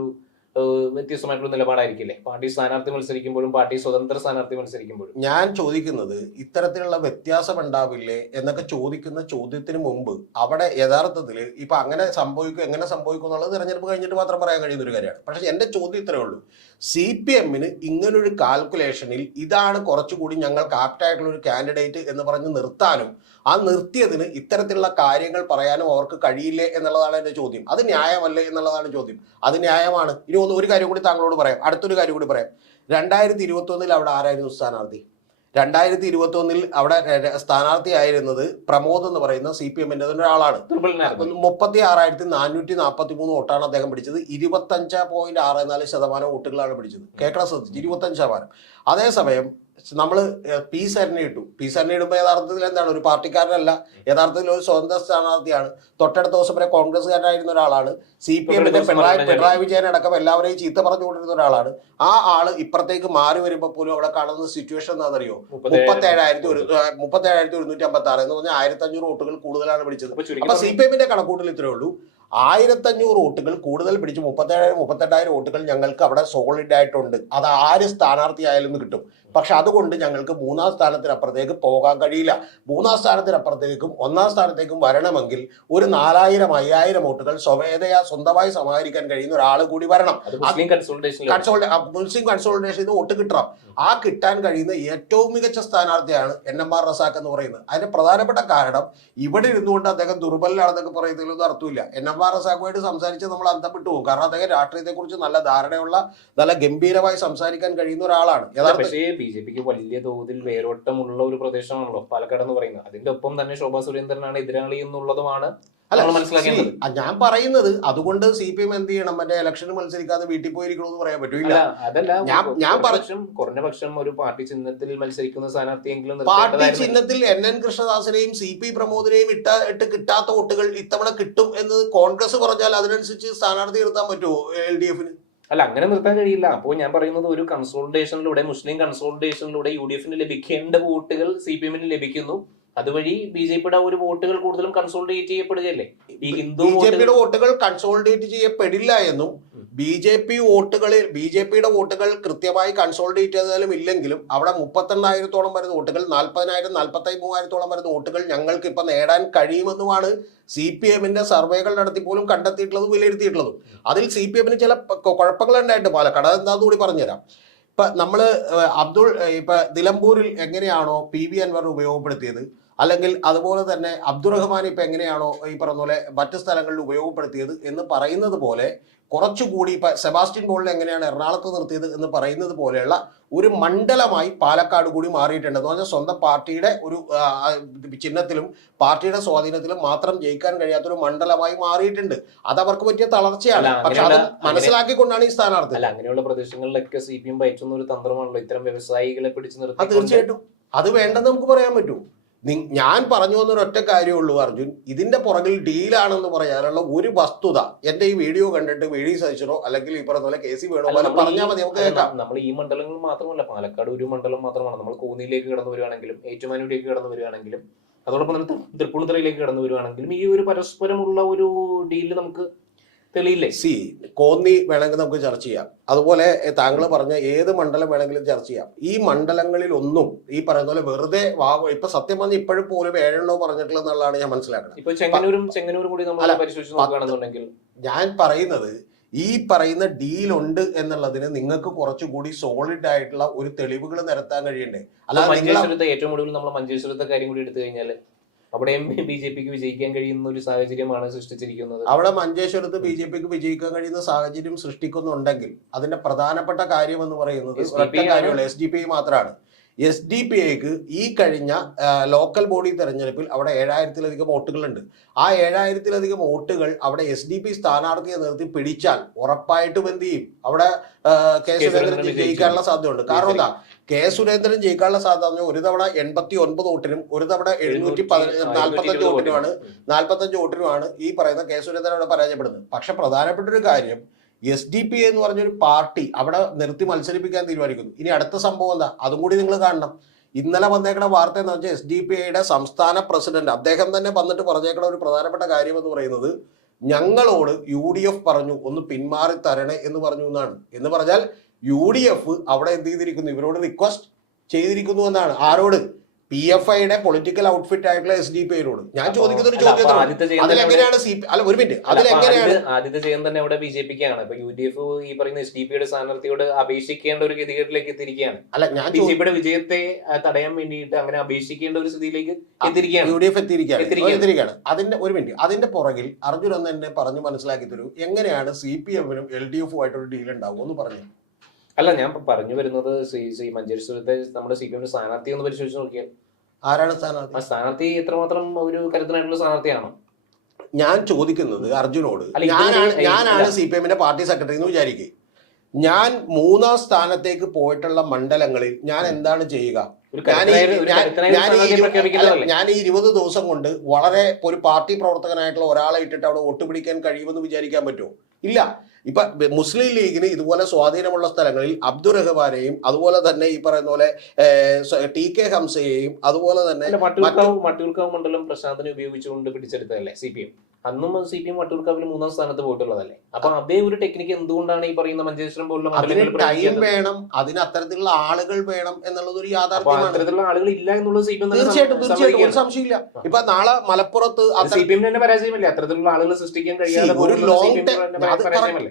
വ്യത്യസ്തമായിട്ടുള്ള നിലപാടായിരിക്കില്ലേ പാർട്ടി സ്ഥാനാർത്ഥി മത്സരിക്കുമ്പോഴും പാർട്ടി സ്വതന്ത്ര സ്ഥാനാർത്ഥി മത്സരിക്കുമ്പോഴും? ഞാൻ ചോദിക്കുന്നത് ഇത്തരത്തിലുള്ള വ്യത്യാസം ഉണ്ടാവില്ലേ എന്നൊക്കെ ചോദിക്കുന്ന ചോദ്യത്തിന് മുമ്പ് അവിടെ യഥാർത്ഥത്തിൽ ഇപ്പൊ അങ്ങനെ സംഭവിക്കും, എങ്ങനെ സംഭവിക്കും എന്നുള്ളത് തെരഞ്ഞെടുപ്പ് കഴിഞ്ഞിട്ട് മാത്രം പറയാൻ കഴിയുന്ന ഒരു കാര്യമാണ്. പക്ഷെ എന്റെ ചോദ്യം ഇത്രയേ ഉള്ളൂ, CPM-ന് ഇങ്ങനൊരു കാൽക്കുലേഷനിൽ ഇതാണ് കുറച്ചുകൂടി ഞങ്ങൾക്ക് ആപ്റ്റായിട്ടുള്ള ഒരു കാൻഡിഡേറ്റ് എന്ന് പറഞ്ഞ് നിർത്താനും ആ നിർത്തിയതിന് ഇത്തരത്തിലുള്ള കാര്യങ്ങൾ പറയാനും അവർക്ക് കഴിയില്ലേ എന്നുള്ളതാണ് എൻ്റെ ചോദ്യം. അത് ന്യായമല്ലേ എന്നുള്ളതാണ് ചോദ്യം. അത് ന്യായമാണ്. ഇനി ഒരു കാര്യം കൂടി താങ്കളോട് പറയാം, അടുത്തൊരു കാര്യം കൂടി പറയാം. 2021 അവിടെ ആരായിരുന്നു സ്ഥാനാർത്ഥി? 2021 അവിടെ സ്ഥാനാർത്ഥിയായിരുന്നത് പ്രമോദ് എന്ന് പറയുന്ന CPM-ന്റെ ഒരാളാണ്. 36,443 വോട്ടാണ് അദ്ദേഹം പിടിച്ചത്. 25.64% വോട്ടുകളാണ് പിടിച്ചത്. കേരള ശ്രദ്ധിച്ചു, 25%. അതേസമയം നമ്മൾ പി സരനെ ഇടുമ്പോൾ യഥാർത്ഥത്തിൽ എന്താണ്, ഒരു പാർട്ടിക്കാരനല്ല, യഥാർത്ഥത്തിൽ ഒരു സ്വതന്ത്ര സ്ഥാനാർത്ഥിയാണ്. തൊട്ടടുത്ത ദിവസം വരെ കോൺഗ്രസ്സുകാരനായിരുന്ന ഒരാളാണ്. CPM-ന്റെ പിണറായി വിജയൻ അടക്കം എല്ലാവരെയും ചീത്ത പറഞ്ഞുകൊണ്ടിരുന്ന ഒരാളാണ്. ആ ആള് ഇപ്പുറത്തേക്ക് മാറി വരുമ്പോൾ പോലും അവിടെ കാണുന്ന സിറ്റുവേഷൻ എന്താണെന്നറിയോ? 37,156 എന്ന് പറഞ്ഞാൽ 1,500 വോട്ടുകൾ കൂടുതലാണ് പിടിച്ചത്. അപ്പൊ CPM-ന്റെ കണക്കൂട്ടൽ ഇത്രയേ ഉള്ളൂ, 1,500 വോട്ടുകൾ കൂടുതൽ പിടിച്ച് 38,000 വോട്ടുകൾ ഞങ്ങൾക്ക് അവിടെ സോളിഡ് ആയിട്ടുണ്ട്. അത് ആര് സ്ഥാനാർത്ഥിയായാലും കിട്ടും. പക്ഷെ അതുകൊണ്ട് ഞങ്ങൾക്ക് 3-ാം സ്ഥാനത്തിനപ്പുറത്തേക്ക് പോകാൻ കഴിയില്ല. 3-ാം സ്ഥാനത്തിനപ്പുറത്തേക്കും 1-ാം സ്ഥാനത്തേക്കും വരണമെങ്കിൽ ഒരു 4,000-5,000 വോട്ടുകൾ സ്വന്തമായി സമാഹരിക്കാൻ കഴിയുന്ന ഒരാൾ കൂടി വരണം. മുസ്ലിം കൺസോളിഡേഷൻ വോട്ട് കിട്ടണം. ആ കിട്ടാൻ കഴിയുന്ന ഏറ്റവും മികച്ച സ്ഥാനാർത്ഥിയാണ് NMR റസാഖ് എന്ന് പറയുന്നത്. അതിന്റെ പ്രധാനപ്പെട്ട കാരണം ഇവിടെ ഇരുന്നുകൊണ്ട് അദ്ദേഹം ദുർബലനാണെന്നൊക്കെ പറയുന്നതിലൊന്നും അർത്ഥമില്ല. NMR റസാഖുമായിട്ട് സംസാരിച്ച് നമ്മൾ അന്തം വിട്ടു പോകും. കാരണം അദ്ദേഹം രാഷ്ട്രീയത്തെക്കുറിച്ച് നല്ല ധാരണയുള്ള, നല്ല ഗംഭീരമായി സംസാരിക്കാൻ കഴിയുന്ന ഒരാളാണ്. BJP-ക്ക് വലിയ തോതിൽ വേരോട്ടമുള്ള ഒരു പ്രദേശമാണല്ലോ പാലക്കാട് എന്ന് പറയുന്നത്. അതിന്റെ ഒപ്പം തന്നെ ശോഭാ സുരേന്ദ്രനാണ് എതിരാളി എന്നുള്ളതുമാണ് മനസ്സിലാക്കേണ്ടത്. ഞാൻ പറയുന്നത് അതുകൊണ്ട് CPM എന്ത് ചെയ്യണം, മറ്റേ ഇലക്ഷന് മത്സരിക്കാതെ വീട്ടിൽ പോയിരിക്കണമെന്ന് പറയാൻ പറ്റില്ല. അതല്ല, ഞാൻ കുറഞ്ഞ പക്ഷം ഒരു പാർട്ടി ചിഹ്നത്തിൽ മത്സരിക്കുന്ന സ്ഥാനാർത്ഥിയെങ്കിലും പാർട്ടി ചിഹ്നത്തിൽ NN കൃഷ്ണദാസിനെയും CP പ്രമോദിനെയും ഇട്ട് കിട്ടാത്ത വോട്ടുകൾ ഇത്തവണ കിട്ടും എന്ന് കോൺഗ്രസ് പറഞ്ഞാൽ അതിനനുസരിച്ച് സ്ഥാനാർത്ഥി നിർത്താൻ പറ്റുമോ LDF-ന്? അല്ല, അങ്ങനെ നിർത്താൻ കഴിയില്ല. അപ്പോൾ ഞാൻ പറയുന്നത് ഒരു കൺസോളിഡേഷനിലൂടെ, മുസ്ലിം കൺസോളിഡേഷനിലൂടെ UDF-ന് ലഭിക്കേണ്ട വോട്ടുകൾ CPM-ന് ലഭിക്കുന്നു. അതുവഴി ബി ജെ പിയുടെ ഒരു വോട്ടുകൾ കൂടുതലും കൺസോളിഡേറ്റ് ചെയ്യപ്പെടുകയല്ലേ. ഈ ഹിന്ദു ബി ജെ പിയുടെ വോട്ടുകൾ കൺസോളിഡേറ്റ് ചെയ്യപ്പെടില്ല എന്നും ബി ജെ പിയുടെ വോട്ടുകൾ കൃത്യമായി കൺസോളിഡേറ്റ് ചെയ്താലും ഇല്ലെങ്കിലും അവിടെ 32,000-ഓളം വരുന്ന വോട്ടുകൾ 40,000-43,000-ഓളം വരുന്ന വോട്ടുകൾ ഞങ്ങൾക്ക് ഇപ്പൊ നേടാൻ കഴിയുമെന്നുമാണ് CPM-ന്റെ സർവേകൾ നടത്തി പോലും കണ്ടെത്തിയിട്ടുള്ളതും വിലയിരുത്തിയിട്ടുള്ളതും. അതിൽ CPM-ന് ചില കുഴപ്പങ്ങൾ ഉണ്ടായിട്ട് പാലക്കാട്, അതെന്താന്ന് കൂടി പറഞ്ഞുതരാം. ഇപ്പൊ നമ്മള് ഇപ്പൊ നിലമ്പൂരിൽ എങ്ങനെയാണോ PV അൻവർ ഉപയോഗപ്പെടുത്തിയത്, അല്ലെങ്കിൽ അതുപോലെ തന്നെ അബ്ദുറഹ്മാൻ ഇപ്പൊ എങ്ങനെയാണോ ഈ പറഞ്ഞ പോലെ മറ്റു സ്ഥലങ്ങളിൽ ഉപയോഗപ്പെടുത്തിയത് എന്ന് പറയുന്നത് പോലെ കുറച്ചുകൂടി ഇപ്പൊ സെബാസ്റ്റ്യൻ പോളിനെ എങ്ങനെയാണ് എറണാകുളത്ത് നിർത്തിയത് എന്ന് പറയുന്നത് പോലെയുള്ള ഒരു മണ്ഡലമായി പാലക്കാട് കൂടി മാറിയിട്ടുണ്ട്. എന്ന് പറഞ്ഞാൽ സ്വന്തം പാർട്ടിയുടെ ഒരു ചിഹ്നത്തിലും പാർട്ടിയുടെ സ്വാധീനത്തിലും മാത്രം ജയിക്കാൻ കഴിയാത്തൊരു മണ്ഡലമായി മാറിയിട്ടുണ്ട്. അത് അവർക്ക് പറ്റിയ തളർച്ചയാണ്. പക്ഷെ അത് മനസ്സിലാക്കിക്കൊണ്ടാണ് ഈ സ്ഥാനാർത്ഥി. അല്ല, അങ്ങനെയുള്ള പ്രദേശങ്ങളിലൊക്കെ CPM പയറ്റുന്ന ഒരു തന്ത്രമാണല്ലോ ഇത്തരം വ്യവസായികളെ പിടിച്ചു നിർത്തി. തീർച്ചയായിട്ടും അത് വേണ്ടെന്ന് നമുക്ക് പറയാൻ പറ്റൂ. ഞാൻ പറഞ്ഞു വന്നൊരു ഒറ്റ കാര്യമുള്ളൂ അർജുൻ, ഇതിന്റെ പുറകിൽ ഡീലാണെന്ന് പറയാനുള്ള ഒരു വസ്തുത എന്റെ ഈ വീഡിയോ കണ്ടിട്ട് VD സതീശനോ അല്ലെങ്കിൽ ഈ പറഞ്ഞ പോലെ KC വേണുഗോപാലോ പറഞ്ഞാൽ മതി, നമുക്ക് കേൾക്കാം. നമ്മൾ ഈ മണ്ഡലങ്ങൾ മാത്രമല്ല, പാലക്കാട് ഒരു മണ്ഡലം മാത്രമാണ്. നമ്മൾ കോന്നിയിലേക്ക് കടന്നു വരുവാണെങ്കിലും ഏറ്റുമാനൂരിലേക്ക് കടന്നു വരുവാണെങ്കിലും അതോടൊപ്പം തന്നെ തൃപ്പൂണിത്തുറയിലേക്ക് കടന്നു വരുവാണെങ്കിലും ഈ ഒരു പരസ്പരമുള്ള ഒരു ഡീല് നമുക്ക് തെളിയില്ലേ? കോന്നി വേണമെങ്കിൽ നമുക്ക് ചർച്ച ചെയ്യാം, അതുപോലെ താങ്കൾ പറഞ്ഞ ഏത് മണ്ഡലം വേണമെങ്കിലും ചർച്ച ചെയ്യാം. ഈ മണ്ഡലങ്ങളിൽ ഒന്നും ഈ പറയുന്ന പോലെ വെറുതെ ഇപ്പൊ സത്യം പറഞ്ഞ ഇപ്പോഴും പോലും 7 പറഞ്ഞിട്ടുള്ളതെന്നുള്ളതാണ് ഞാൻ മനസ്സിലാക്കുന്നത്. ഇപ്പൊ ചെങ്ങന്നൂരും കൂടി നമ്മൾ പരിശോധിച്ച് നോക്കുകയാണെന്നുണ്ടെങ്കിൽ ഞാൻ പറയുന്നത് ഈ പറയുന്ന ഡീലുണ്ട് എന്നുള്ളതിന് നിങ്ങൾക്ക് കുറച്ചുകൂടി സോളിഡ് ആയിട്ടുള്ള ഒരു തെളിവുകൾ നിരത്താൻ കഴിയണ്ടേ? അല്ലാതെ ഏറ്റവും കൂടുതൽ നമ്മൾ മഞ്ചേശ്വരത്തെ കാര്യം കൂടി എടുത്തു കഴിഞ്ഞാൽ അവിടെയും BJPക്ക് വിജയിക്കാൻ കഴിയുന്ന ഒരു സാഹചര്യമാണ് സൃഷ്ടിച്ചിരിക്കുന്നത്. അവിടെ മഞ്ചേശ്വരത്ത് BJPക്ക് വിജയിക്കാൻ കഴിയുന്ന സാഹചര്യം സൃഷ്ടിക്കുന്നുണ്ടെങ്കിൽ അതിന്റെ പ്രധാനപ്പെട്ട കാര്യം എന്ന് പറയുന്നത് ഒറ്റ കാര്യമുള്ള SDPI മാത്രമാണ്. SDPIക്ക് ഈ കഴിഞ്ഞ ലോക്കൽ ബോഡി തെരഞ്ഞെടുപ്പിൽ അവിടെ 7,000-ലധികം വോട്ടുകളുണ്ട്. ആ 7,000-ലധികം വോട്ടുകൾ അവിടെ SDP സ്ഥാനാർത്ഥിയെ നിർത്തി പിടിച്ചാൽ ഉറപ്പായിട്ടും എന്ത് ചെയ്യും? അവിടെ കെ സുരേന്ദ്രൻ ജയിക്കാനുള്ള സാധ്യതയുണ്ട്. കാരണം എന്താ, കെ സുരേന്ദ്രൻ ജയിക്കാനുള്ള സാധ്യത ഒരു തവണ 89 വോട്ടിനും ഒരു തവണ 745 വോട്ടിനുമാണ് 45 വോട്ടിനുമാണ് ഈ പറയുന്ന കെ സുരേന്ദ്രൻ അവിടെ പരാജയപ്പെടുന്നത്. പക്ഷെ പ്രധാനപ്പെട്ട ഒരു കാര്യം, SDP എന്ന് പറഞ്ഞൊരു പാർട്ടി അവിടെ നിർത്തി മത്സരിപ്പിക്കാൻ തീരുമാനിക്കുന്നു. ഇനി അടുത്ത സംഭവം എന്താ, അതും കൂടി നിങ്ങൾ കാണണം. ഇന്നലെ വന്നേക്കണ വാർത്ത എന്ന് വെച്ചാൽ SDPIയുടെ സംസ്ഥാന പ്രസിഡന്റ് അദ്ദേഹം തന്നെ വന്നിട്ട് പറഞ്ഞേക്കണ ഒരു പ്രധാനപ്പെട്ട കാര്യം എന്ന് പറയുന്നത്, ഞങ്ങളോട് UDF പറഞ്ഞു ഒന്ന് പിന്മാറി തരണേ എന്ന് പറഞ്ഞു എന്നാണ്. എന്ന് പറഞ്ഞാൽ UDF അവിടെ എന്ത് ചെയ്തിരിക്കുന്നു, ഇവരോട് റിക്വസ്റ്റ് ചെയ്തിരിക്കുന്നു എന്നാണ്. ആരോട്? PFIയുടെ പൊളിറ്റിക്കൽ ഔട്ട്ഫിറ്റ് ആയിട്ടുള്ള SDPIയോട്. ഞാൻ ചോദിക്കുന്ന ഒരു ചോദ്യം, അതിലെങ്ങനെയാണ് ഒരു മിനിറ്റ്, അതിലെങ്ങനെയാണ് ആദ്യത്തെ ചെയ്യാൻ തന്നെ അവിടെ BJPക്കാണ്. ഇപ്പൊ UDF ഈ പറയുന്ന SDPIയുടെ സ്ഥാനാർത്ഥിയോട് അപേക്ഷിക്കേണ്ട ഒരു ഗതികേട്ടിലേക്ക് എത്തിയിരിക്കുകയാണ്. അല്ല, ഞാൻ BJPയുടെ വിജയത്തെ തടയാൻ വേണ്ടിയിട്ട് അങ്ങനെ അപേക്ഷിക്കേണ്ട ഒരു സ്ഥിതിയിലേക്ക് എത്തിയിരിക്കുകയാണ്. UDF എത്തിയിരിക്കുകയാണ്. അതിന്റെ ഒരു മിനിറ്റ്, അതിന്റെ പുറകിൽ അർജുൻ എന്ന് എന്നെ പറഞ്ഞു മനസ്സിലാക്കി തരൂ, എങ്ങനെയാണ് CPM-നും LDF-ഉമായിട്ടൊരു ഡീൽ ഉണ്ടാവും എന്ന് പറഞ്ഞു. അല്ല, ഞാൻ പറഞ്ഞു വരുന്നത് മഞ്ചേശ്വരത്തെ നമ്മുടെ CPM സ്ഥാനാർത്ഥി ഒന്ന് പരിശോധിച്ച് നോക്കിയാൽ ആരാണ് സ്ഥാനാർത്ഥി? ആ സ്ഥാനാർത്ഥി എത്രമാത്രം ഒരു കരുത്തനായിട്ടുള്ള സ്ഥാനാർത്ഥിയാണോ? ഞാൻ ചോദിക്കുന്നത് അർജുനോട്, ഞാനാണ് CPM-ന്റെ പാർട്ടി സെക്രട്ടറി എന്ന് വിചാരിക്കുക. ഞാൻ 3ാം സ്ഥാനത്തേക്ക് പോയിട്ടുള്ള മണ്ഡലങ്ങളിൽ ഞാൻ എന്താണ് ചെയ്യുക? ഞാൻ ഈ 20 ദിവസം കൊണ്ട് വളരെ ഒരു പാർട്ടി പ്രവർത്തകനായിട്ടുള്ള ഒരാളെ ഇട്ടിട്ട് അവിടെ വോട്ട് പിടിക്കാൻ കഴിയുമെന്ന് വിചാരിക്കാൻ പറ്റുമോ? ഇല്ല. ഇപ്പൊ മുസ്ലിം ലീഗിന് ഇതുപോലെ സ്വാധീനമുള്ള സ്ഥലങ്ങളിൽ അബ്ദുറഹ്മാനെയും അതുപോലെ തന്നെ ഈ പറയുന്ന പോലെ TK ഹംസയെയും അതുപോലെ തന്നെ മട്ടൂർക്കാവ് മണ്ഡലം പ്രശാന്തിനെ ഉപയോഗിച്ചുകൊണ്ട് പിടിച്ചെടുത്തതല്ലേ CPM? അന്നും CPM വട്ടിയൂർക്കാവിൽ 3ാം സ്ഥാനത്ത് പോയിട്ടുള്ളതല്ലേ? അപ്പൊ അതേ ഒരു ടെക്നിക്ക് എന്തുകൊണ്ടാണ് ഈ പറയുന്ന മഞ്ചേശ്വരം പോലുള്ള ടൈം വേണം, അതിന് അത്തരത്തിലുള്ള ആളുകൾ വേണം എന്നുള്ളത് ഒരു യാഥാർത്ഥ്യമാണ്. അത്തരത്തിലുള്ള ആളുകൾ ഇല്ല എന്നുള്ളത് തീർച്ചയായിട്ടും ഒരു സംശയമില്ല. ഇപ്പൊ നാളെ മലപ്പുറത്ത് CPM തന്നെ പരാജയമല്ലേ? അത്തരത്തിലുള്ള ആളുകൾ സൃഷ്ടിക്കാൻ കഴിയാതെ ഒരു ലോങ്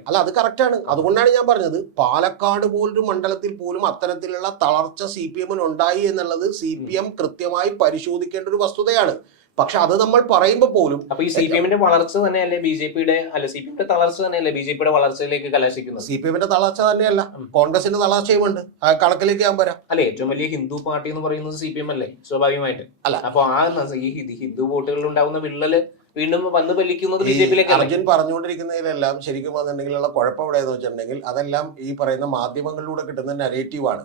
അല്ല, അത് കറക്റ്റാണ്. അതുകൊണ്ടാണ് ഞാൻ പറഞ്ഞത്, പാലക്കാട് പോലൊരു മണ്ഡലത്തിൽ പോലും അത്തരത്തിലുള്ള തളർച്ച CPM-ന് ഉണ്ടായി എന്നുള്ളത് CPM കൃത്യമായി പരിശോധിക്കേണ്ട ഒരു വസ്തുതയാണ്. പക്ഷെ അത് നമ്മൾ പറയുമ്പോൾ പോലും അപ്പൊ ഈ CPM-ന്റെ വളർച്ച തന്നെയല്ലേ BJPയുടെ CPM-ന്റെ തളർച്ച തന്നെയല്ലേ BJPയുടെ വളർച്ചയിലേക്ക് കലാശിക്കുന്നത്? CPM-ന്റെ തളർച്ച തന്നെയല്ല, കോൺഗ്രസിന്റെ തളർച്ചയുമുണ്ട്. കണക്കിലേക്ക് ഞാൻ വരാം. അല്ലെ, ഏറ്റവും വലിയ ഹിന്ദു പാർട്ടി എന്ന് പറയുന്നത് CPM അല്ലേ സ്വാഭാവികമായിട്ട്? അല്ല, അപ്പൊ ഈ ഹിന്ദു വോട്ടുകളിൽ ഉണ്ടാവുന്ന വിള്ളല് വീണ്ടും വന്ന് വലിക്കുന്നത് BJPയിലേക്ക്. അർജുൻ പറഞ്ഞുകൊണ്ടിരിക്കുന്നതിലെല്ലാം ശരിക്കും വന്നിട്ടുണ്ടെങ്കിലുള്ള കുഴപ്പം എവിടെയെന്ന് വെച്ചിട്ടുണ്ടെങ്കിൽ അതെല്ലാം ഈ പറയുന്ന മാധ്യമങ്ങളിലൂടെ കിട്ടുന്ന നരേറ്റീവാണ്.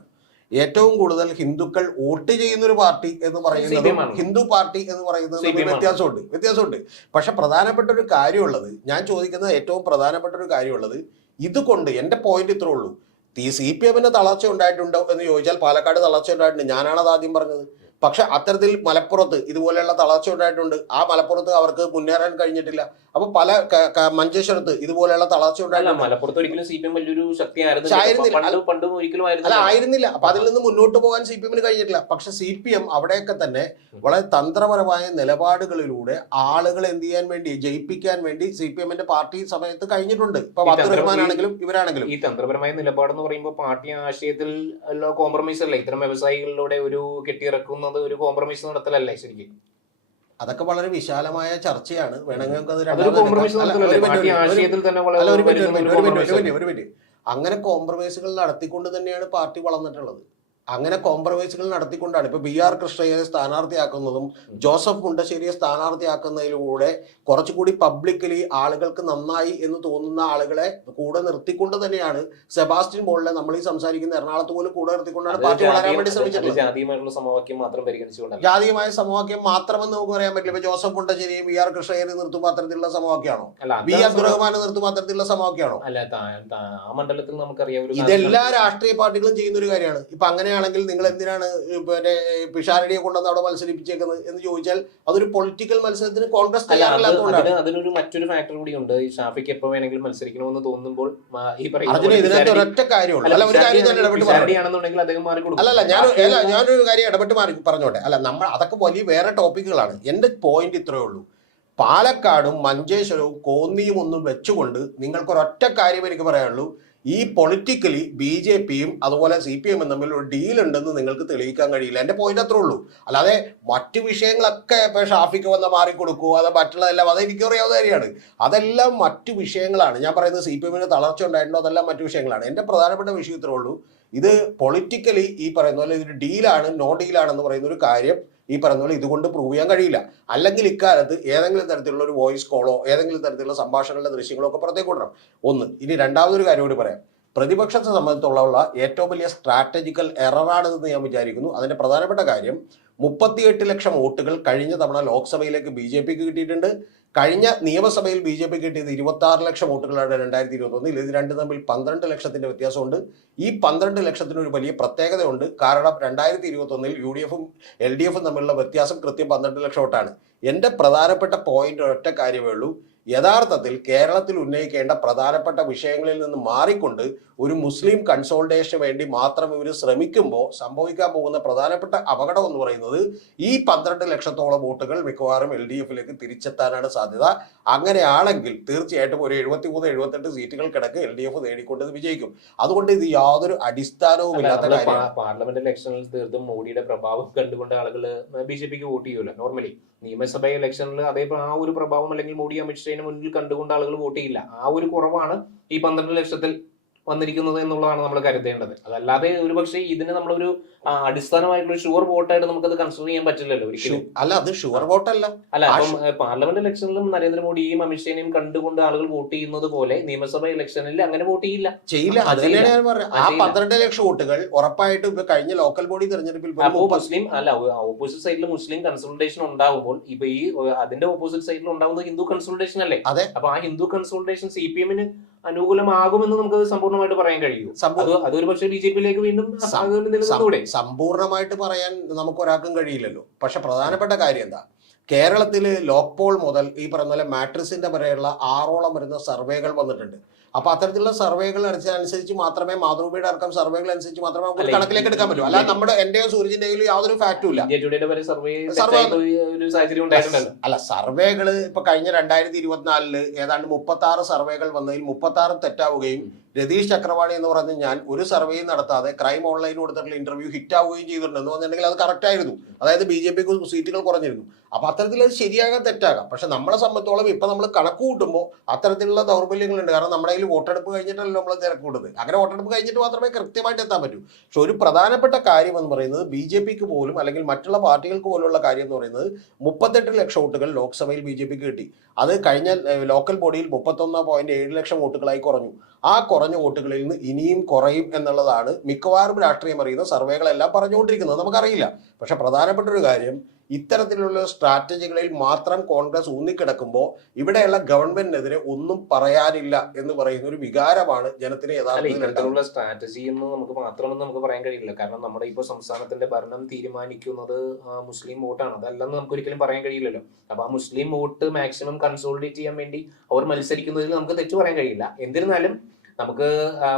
ഏറ്റവും കൂടുതൽ ഹിന്ദുക്കൾ വോട്ട് ചെയ്യുന്ന ഒരു പാർട്ടി എന്ന് പറയുന്നത് ഹിന്ദു പാർട്ടി എന്ന് പറയുന്നത് വ്യത്യാസമുണ്ട്. പക്ഷെ പ്രധാനപ്പെട്ട ഒരു കാര്യമുള്ളത്, ഞാൻ ചോദിക്കുന്നത് ഏറ്റവും പ്രധാനപ്പെട്ട ഒരു കാര്യമുള്ളത്, ഇതുകൊണ്ട് എന്റെ പോയിന്റ് ഇത്രേ ഉള്ളൂ. CPM-ന് തളർച്ച ഉണ്ടായിട്ടുണ്ടോ എന്ന് ചോദിച്ചാൽ പാലക്കാട് തളർച്ച ഉണ്ടായിട്ടുണ്ട്. ഞാനാണ് അത് ആദ്യം പറഞ്ഞത്. പക്ഷെ അത്തരത്തിൽ മലപ്പുറത്ത് ഇതുപോലെയുള്ള തളർച്ച ഉണ്ടായിട്ടുണ്ട്. ആ മലപ്പുറത്ത് അവർക്ക് മുന്നേറാൻ കഴിഞ്ഞിട്ടില്ല. അപ്പൊ പല മഞ്ചേശ്വരത്ത് ഇതുപോലെയുള്ള തളർച്ച അല്ല, ഉണ്ടായിട്ടുണ്ട്. മലപ്പുറത്ത് ഒരിക്കലും CPM വലിയൊരു ശക്തി ആയിരുന്നില്ല. പണ്ടും ഒരിക്കലും അല്ല, ആയിരുന്നില്ല. അപ്പൊ അതിൽ നിന്ന് മുന്നോട്ട് പോകാൻ CPM കഴിഞ്ഞിട്ടില്ല. പക്ഷെ CPM അവിടെയൊക്കെ തന്നെ വളരെ തന്ത്രപരമായ നിലപാടുകളിലൂടെ ആളുകളെ എന്ത് ചെയ്യാൻ വേണ്ടി, ജയിപ്പിക്കാൻ വേണ്ടി CPMന്റെ പാർട്ടി സമയത്ത് കഴിഞ്ഞിട്ടുണ്ട്. ഇപ്പൊ അബ്ദുറഹ്മാൻ ആണെങ്കിലും ഇവരാണെങ്കിലും. ഈ തന്ത്രപരമായ നിലപാടെന്ന് പറയുമ്പോൾ പാർട്ടി ആശയത്തിൽ കോംപ്രമൈസ് അല്ല, ഇത്തരം വ്യവസായികളിലൂടെ ഒരു കെട്ടിയിറക്കുന്നത് ഒരു കോംപ്രമൈസ് നടത്തലല്ലേ ശരിക്കും? അതൊക്കെ വളരെ വിശാലമായ ചർച്ചയാണ്. വേണമെങ്കിൽ നമുക്ക് അത് അതൊരു കോംപ്രമൈസ് നടത്തലല്ലേ? പാർട്ടി ആശയത്തിൽ തന്നെ ഒരു മിനിറ്റ്. അങ്ങനെ കോംപ്രമൈസുകൾ നടത്തിക്കൊണ്ട് തന്നെയാണ് പാർട്ടി വളർന്നിട്ടുള്ളത്. അങ്ങനെ കോംപ്രമൈസുകൾ നടത്തിക്കൊണ്ടാണ് ഇപ്പൊ BR കൃഷ്ണയെ സ്ഥാനാർത്ഥിയാക്കുന്നതും ജോസഫ് മുണ്ടശ്ശേരിയെ സ്ഥാനാർത്ഥിയാക്കുന്നതിലൂടെ കുറച്ചുകൂടി പബ്ലിക്കലി ആളുകൾക്ക് നന്നായി എന്ന് തോന്നുന്ന ആളുകളെ കൂടെ നിർത്തിക്കൊണ്ട് തന്നെയാണ് സെബാസ്റ്റ്യൻ പോളിനെ നമ്മൾ ഈ സംസാരിക്കുന്ന എറണാകുളത്ത് പോലും കൂടെ നിർത്തിക്കൊണ്ടാണ് പാർട്ടി വളരാൻ വേണ്ടി ശ്രമിച്ചിട്ടുള്ളത്. ജാതീയമായിട്ടുള്ള സമവാക്യം മാത്രം പരിഗണിച്ചുകൊണ്ടല്ല. ജാതീയമായ സമവാക്യം മാത്രമെന്ന് നമുക്ക് പറയാൻ പറ്റില്ല. ഇപ്പൊ ജോസഫ് മുണ്ടശ്ശേരിയും BR കൃഷ്ണയെ നിർത്തുമ്പോൾ അത്തരത്തിലുള്ള സമവാക്യമാണോ? B അബ്ദുറഹ്മാനെ നിർത്തുമ്പോൾ അത്തരത്തിലുള്ള സമവാക്യമാണോ? അല്ല, ആ മണ്ഡലത്തിൽ നമുക്കറിയാം ഇതെല്ലാ രാഷ്ട്രീയ പാർട്ടികളും ചെയ്യുന്ന ഒരു കാര്യമാണ്. ഇപ്പൊ അങ്ങനെയാണെങ്കിൽ നിങ്ങൾ എന്തിനാണ് പിന്നെ പിഷാരടിയെ കൊണ്ടുവന്ന് അവിടെ മത്സരിപ്പിച്ചേക്കുന്നത് എന്ന് ചോദിച്ചാൽ അതൊരു പൊളിറ്റിക്കൽ മത്സരത്തിന് കോൺഗ്രസ് തയ്യാറില്ലാത്തതുകൊണ്ടാണ്. അതിനൊരു മറ്റൊരു ഫാക്ടർ കൂടിയുണ്ട്. ഈ ഷാഫിക്ക് എപ്പോ വേണമെങ്കിലും മത്സരിക്കണമെന്ന് തോന്നുമ്പോൾ ഈ ഇതിനകത്ത് ഒരൊറ്റ കാര്യമുള്ളൂ. അല്ല, ഒരു കാര്യം ഞാൻ ഇടപെട്ട് ആണെന്നുണ്ടെങ്കിൽ അദ്ദേഹം മാറി കൊടുക്കും. അല്ലല്ല, ഞാനൊരു കാര്യം ഇടപെട്ട് പറഞ്ഞോട്ടെ. അല്ല, നമ്മൾ അതൊക്കെ വലിയ വേറെ ടോപ്പിക്കുകളാണ്. എന്റെ പോയിന്റ് ഇത്രയേ ഉള്ളൂ. പാലക്കാടും മഞ്ചേശ്വരവും കോന്നിയും ഒന്നും വെച്ചുകൊണ്ട് നിങ്ങൾക്കൊരൊറ്റ കാര്യം എനിക്ക് പറയാനുള്ളൂ. ഈ പൊളിറ്റിക്കലി BJPയും അതുപോലെ CPM തമ്മിൽ ഒരു ഡീൽ ഉണ്ടെന്ന് നിങ്ങൾക്ക് തെളിയിക്കാൻ കഴിയില്ല. എൻ്റെ പോയിന്റ് അത്രേ ഉള്ളൂ. അല്ലാതെ മറ്റു വിഷയങ്ങളൊക്കെ ഇപ്പൊ ഷാഫിക്ക് വന്ന് മാറിക്കൊടുക്കുമോ, അത് മറ്റുള്ളതെല്ലാം അത് എനിക്ക് അറിയാവുന്ന കാര്യമാണ്. അതെല്ലാം മറ്റു വിഷയങ്ങളാണ്. ഞാൻ പറയുന്നത് CPMന് തളർച്ച ഉണ്ടായിട്ടുണ്ടോ, അതെല്ലാം മറ്റു വിഷയങ്ങളാണ്. എൻ്റെ പ്രധാനപ്പെട്ട വിഷയം ഇത്രേ ഉള്ളൂ. ഇത് പൊളിറ്റിക്കലി ഈ പറയുന്ന പോലെ ഇതൊരു ഡീലാണ്, നോ ഡീലാണെന്ന് പറയുന്ന ഒരു കാര്യം ഈ പറയുന്ന പോലെ ഇതുകൊണ്ട് പ്രൂവ് ചെയ്യാൻ കഴിയില്ല. അല്ലെങ്കിൽ ഇക്കാലത്ത് ഏതെങ്കിലും തരത്തിലുള്ള ഒരു വോയിസ് കോളോ ഏതെങ്കിലും തരത്തിലുള്ള സംഭാഷണങ്ങളുടെ ദൃശ്യങ്ങളോ ഒക്കെ പുറത്തേക്ക് കൊണ്ടുവരണം. ഒന്ന്. ഇനി രണ്ടാമതൊരു കാര്യം കൂടി പറയാം. പ്രതിപക്ഷത്തെ സംബന്ധിച്ചുള്ള ഏറ്റവും വലിയ സ്ട്രാറ്റജിക്കൽ എററാണെന്ന് ഞാൻ വിചാരിക്കുന്നു. അതിന്റെ പ്രധാനപ്പെട്ട കാര്യം 38 ലക്ഷം വോട്ടുകൾ കഴിഞ്ഞ തവണ ലോക്സഭയിലേക്ക് BJPക്ക് കിട്ടിയിട്ടുണ്ട്. കഴിഞ്ഞ നിയമസഭയിൽ BJP കിട്ടിയത് 26 ലക്ഷം വോട്ടുകളാണ് 2021. ഇത് രണ്ടും തമ്മിൽ 12 ലക്ഷത്തിന്റെ വ്യത്യാസമുണ്ട്. ഈ 12 ലക്ഷത്തിന് ഒരു വലിയ പ്രത്യേകതയുണ്ട്. കാരണം 2021 UDFും LDFും തമ്മിലുള്ള വ്യത്യാസം കൃത്യം 12 ലക്ഷം വോട്ടാണ്. എൻ്റെ പ്രധാനപ്പെട്ട പോയിന്റ് ഒറ്റ കാര്യമേ ഉള്ളൂ. യഥാർത്ഥത്തിൽ കേരളത്തിൽ ഉന്നയിക്കേണ്ട പ്രധാനപ്പെട്ട വിഷയങ്ങളിൽ നിന്ന് മാറിക്കൊണ്ട് ഒരു മുസ്ലിം കൺസോൾട്ടേഷന് വേണ്ടി മാത്രം ഇവർ ശ്രമിക്കുമ്പോൾ സംഭവിക്കാൻ പോകുന്ന പ്രധാനപ്പെട്ട അപകടം എന്ന് പറയുന്നത് ഈ 12 ലക്ഷത്തോളം വോട്ടുകൾ മിക്കവാറും LDFിലേക്ക് തിരിച്ചെത്താനാണ് സാധ്യത. അങ്ങനെയാണെങ്കിൽ തീർച്ചയായിട്ടും ഒരു 73-78 സീറ്റുകൾ കിടക്ക് LDF നേടിക്കൊണ്ട് വിജയിക്കും. അതുകൊണ്ട് ഇത് യാതൊരു അടിസ്ഥാനവും ഇല്ലാത്ത കാര്യമാണ്. പാർലമെന്റ് ഇലക്ഷനിൽ തീർത്തും മോഡിയുടെ പ്രഭാവം കണ്ടുകൊണ്ട് ആളുകൾ BJPക്ക് വോട്ട് ചെയ്യൂല. നോർമലി നിയമസഭ ഇലക്ഷനിൽ അതേ ആ ഒരു പ്രഭാവം അല്ലെങ്കിൽ മോഡി അമിത്ഷാഹിന് മുന്നിൽ കണ്ടുകൊണ്ട് ആളുകൾ വോട്ട് ചെയ്യില്ല. ആ ഒരു കുറവാണ് ഈ 12 ലക്ഷത്തിൽ വന്നിരിക്കുന്നത് എന്നുള്ളതാണ് നമ്മൾ കരുതേണ്ടത്. അതല്ലാതെ ഒരുപക്ഷെ ഇതിന് നമ്മളൊരു അടിസ്ഥാനമായിട്ടുള്ള ഷുവർ വോട്ടായിട്ട് നമുക്കത് കൺസിഡർ ചെയ്യാൻ പറ്റില്ലല്ലോ ഒരിക്കലും. അല്ല, അത് ഷുവർ വോട്ടല്ല. അല്ല, അപ്പം പാർലമെന്റ് ഇലക്ഷനിലും നരേന്ദ്രമോദിയെയും അമിത്ഷാഹിനെയും കണ്ടുകൊണ്ട് ആളുകൾ വോട്ട് ചെയ്യുന്നത് പോലെ നിയമസഭ ഇലക്ഷനിൽ അങ്ങനെ വോട്ട് ചെയ്യില്ല. ആ 12 ലക്ഷം വോട്ടുകൾ ഉറപ്പായിട്ടും ഇപ്പൊ കഴിഞ്ഞ ലോക്കൽ ബോഡി തെരഞ്ഞെടുപ്പിൽ മുസ്ലിം അല്ല, ഓപ്പോസിറ്റ് സൈഡിൽ മുസ്ലിം കൺസോൾട്ടേഷൻ ഉണ്ടാവുമ്പോൾ ഇപ്പൊ ഈ അതിന്റെ ഓപ്പോസിറ്റ് സൈഡിൽ ഉണ്ടാവുന്നത് ഹിന്ദു കൺസോൾട്ടേഷൻ അല്ലേ? അപ്പൊ ആ ഹിന്ദു കൺസോൾട്ടേഷൻ CPMന് അനുകൂലമാകുമെന്ന് നമുക്ക് സമ്പൂർണ്ണമായിട്ട് പറയാൻ കഴിയൂ. അതൊരു പക്ഷേ BJPയിലേക്ക് വീണ്ടും സമ്പൂർണ്ണമായിട്ട് പറയാൻ നമുക്ക് ഒരാൾക്കും കഴിയില്ലല്ലോ. പക്ഷെ പ്രധാനപ്പെട്ട കാര്യം എന്താ, കേരളത്തില് ലോക്പോൾ മുതൽ ഈ പറഞ്ഞ പോലെ മാട്രിക്സിന്റെ വരെയുള്ള 6ഓളം വരുന്ന സർവേകൾ വന്നിട്ടുണ്ട്. അപ്പൊ അത്തരത്തിലുള്ള സർവേകൾ അനുസരിച്ച് മാത്രമേ, മാതൃഭൂമിയുടെ അടക്കം സർവേകൾ അനുസരിച്ച് മാത്രമേ നമുക്ക് കണക്കിലേക്ക് എടുക്കാൻ പറ്റൂ. അല്ലാതെ നമ്മുടെ എന്റെയോ സൂരജിന്റെയോ യാതൊരു ഫാക്റ്റും ഇല്ല. അല്ല, സർവേകള് ഇപ്പൊ കഴിഞ്ഞ 2024 ഏതാണ്ട് 36 സർവേകൾ വന്നതിൽ 36 തെറ്റാവുകയും രതീഷ് ചക്രവാണി എന്ന് പറഞ്ഞ് ഞാൻ ഒരു സർവേയും നടത്താതെ ക്രൈം ഓൺലൈൻ കൊടുത്തിട്ടുള്ള ഇന്റർവ്യൂ ഹിറ്റ് ആവുകയും ചെയ്തിട്ടുണ്ടെന്ന് പറഞ്ഞിട്ടുണ്ടെങ്കിൽ അത് കറക്റ്റ് ആയിരുന്നു. അതായത് BJPക്ക് സീറ്റുകൾ കുറഞ്ഞിരുന്നു. അപ്പൊ അത്തരത്തിൽ അത് ശരിയാകാൻ തെറ്റാകാം. പക്ഷെ നമ്മളെ സംബന്ധിച്ചോളം ഇപ്പൊ നമ്മൾ കണക്ക് കൂട്ടുമ്പോൾ അത്തരത്തിലുള്ള ദൗർബല്യങ്ങളുണ്ട്. കാരണം നമ്മുടെ കയ്യിൽ വോട്ടെടുപ്പ് കഴിഞ്ഞിട്ടല്ലോ നമ്മൾ തിരക്ക് കൂടുന്നത്. അങ്ങനെ വോട്ടെടുപ്പ് കഴിഞ്ഞിട്ട് മാത്രമേ കൃത്യമായിട്ട് എത്താൻ പറ്റൂ. പക്ഷെ ഒരു പ്രധാനപ്പെട്ട കാര്യം എന്ന് പറയുന്നത് BJPക്ക് പോലും അല്ലെങ്കിൽ മറ്റുള്ള പാർട്ടികൾക്ക് പോലുള്ള കാര്യം എന്ന് പറയുന്നത് 38 ലക്ഷം വോട്ടുകൾ ലോക്സഭയിൽ BJPക്ക് കിട്ടി. അത് കഴിഞ്ഞ ലോക്കൽ ബോഡിയിൽ 31.7 ലക്ഷം വോട്ടുകളായി കുറഞ്ഞു. ആ കുറഞ്ഞ കുറഞ്ഞ വോട്ടുകളിൽ നിന്ന് ഇനിയും കുറയും എന്നുള്ളതാണ് മിക്കവാറും രാഷ്ട്രീയം അറിയുന്ന സർവേകളെല്ലാം പറഞ്ഞുകൊണ്ടിരിക്കുന്നത്. നമുക്കറിയില്ല. പക്ഷെ പ്രധാനപ്പെട്ട ഒരു കാര്യം, ഇത്തരത്തിലുള്ള സ്ട്രാറ്റജികളിൽ മാത്രം കോൺഗ്രസ് ഊന്നിക്കിടക്കുമ്പോൾ ഇവിടെയുള്ള ഗവൺമെന്റിനെതിരെ ഒന്നും പറയാനില്ല എന്ന് പറയുന്ന ഒരു വികാരമാണ് ജനത്തിന് യഥാർത്ഥത്തിൽ ഇത്തരത്തിലുള്ള സ്ട്രാറ്റജി എന്ന് നമുക്ക് മാത്രമെന്ന് നമുക്ക് പറയാൻ കഴിയില്ല. കാരണം നമ്മുടെ ഇപ്പോൾ സംസ്ഥാനത്തിന്റെ ഭരണം തീരുമാനിക്കുന്നത് മുസ്ലിം വോട്ടാണ്. അതല്ലെന്ന് നമുക്ക് ഒരിക്കലും പറയാൻ കഴിയില്ലല്ലോ. അപ്പൊ ആ മുസ്ലിം വോട്ട് മാക്സിമം കൺസോളിഡേറ്റ് ചെയ്യാൻ വേണ്ടി അവർ മത്സരിക്കുന്നതിൽ നമുക്ക് തെറ്റു പറയാൻ കഴിയില്ല. എന്നിരുന്നാലും നമുക്ക്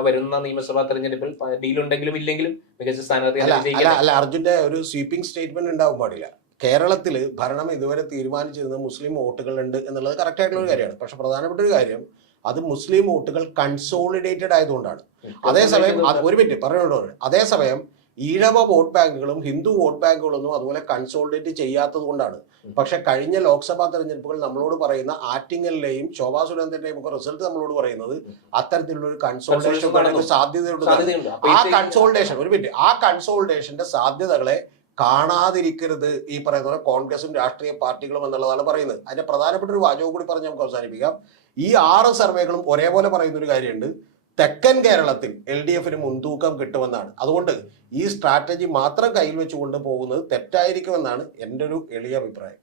വരുന്ന നിയമസഭാ തെരഞ്ഞെടുപ്പിൽ ഡീലുണ്ടെങ്കിലും ഇല്ലെങ്കിലും മികച്ച സ്ഥാനാർത്ഥി അല്ല അർജുന്റെ ഒരു സ്വീപ്പിംഗ് സ്റ്റേറ്റ്മെന്റ് ഉണ്ടാവാൻ പാടില്ല. കേരളത്തിൽ ഭരണം ഇതുവരെ തീരുമാനിച്ചിരുന്നത് മുസ്ലിം വോട്ടുകളുണ്ട് എന്നുള്ളത് കറക്റ്റ് ആയിട്ടുള്ള ഒരു കാര്യമാണ്. പക്ഷെ പ്രധാനപ്പെട്ട ഒരു കാര്യം, അത് മുസ്ലിം വോട്ടുകൾ കൺസോളിഡേറ്റഡ് ആയതുകൊണ്ടാണ്. അതേസമയം ഒരു മിനിറ്റ് പറഞ്ഞോളൂ. അതേസമയം ഈഴവ വോട്ട് ബാങ്കുകളും ഹിന്ദു വോട്ട് ബാങ്കുകളൊന്നും അതുപോലെ കൺസോളിഡേറ്റ് ചെയ്യാത്തത് കൊണ്ടാണ്. പക്ഷെ കഴിഞ്ഞ ലോക്സഭാ തെരഞ്ഞെടുപ്പുകൾ നമ്മളോട് പറയുന്ന ആറ്റിങ്ങലിലെയും ശോഭാ സുരേന്ദ്രന്റെയും ഒക്കെ റിസൾട്ട് നമ്മളോട് പറയുന്നത് അത്തരത്തിലുള്ള ഒരു കൺസോളിഡേഷൻ സാധ്യതയുണ്ട്. ആ കൺസോളിഡേഷന്റെ സാധ്യതകളെ കാണാതിരിക്കരുത് ഈ പറയുന്ന പോലെ കോൺഗ്രസും രാഷ്ട്രീയ പാർട്ടികളും എന്നുള്ളതാണ് പറയുന്നത്. അതിന്റെ പ്രധാനപ്പെട്ട ഒരു വാചകം കൂടി പറഞ്ഞ് നമുക്ക് അവസാനിപ്പിക്കാം. ഈ 6 സർവേകളും ഒരേപോലെ പറയുന്ന ഒരു കാര്യമുണ്ട്, തെക്കൻ കേരളത്തിൽ LDF മുൻതൂക്കം കിട്ടുമെന്നാണ്. അതുകൊണ്ട് ഈ സ്ട്രാറ്റജി മാത്രം കയ്യിൽ വെച്ചുകൊണ്ട് പോകുന്നത് തെറ്റായിരിക്കുമെന്നാണ് എൻ്റെ ഒരു എളിയ അഭിപ്രായം.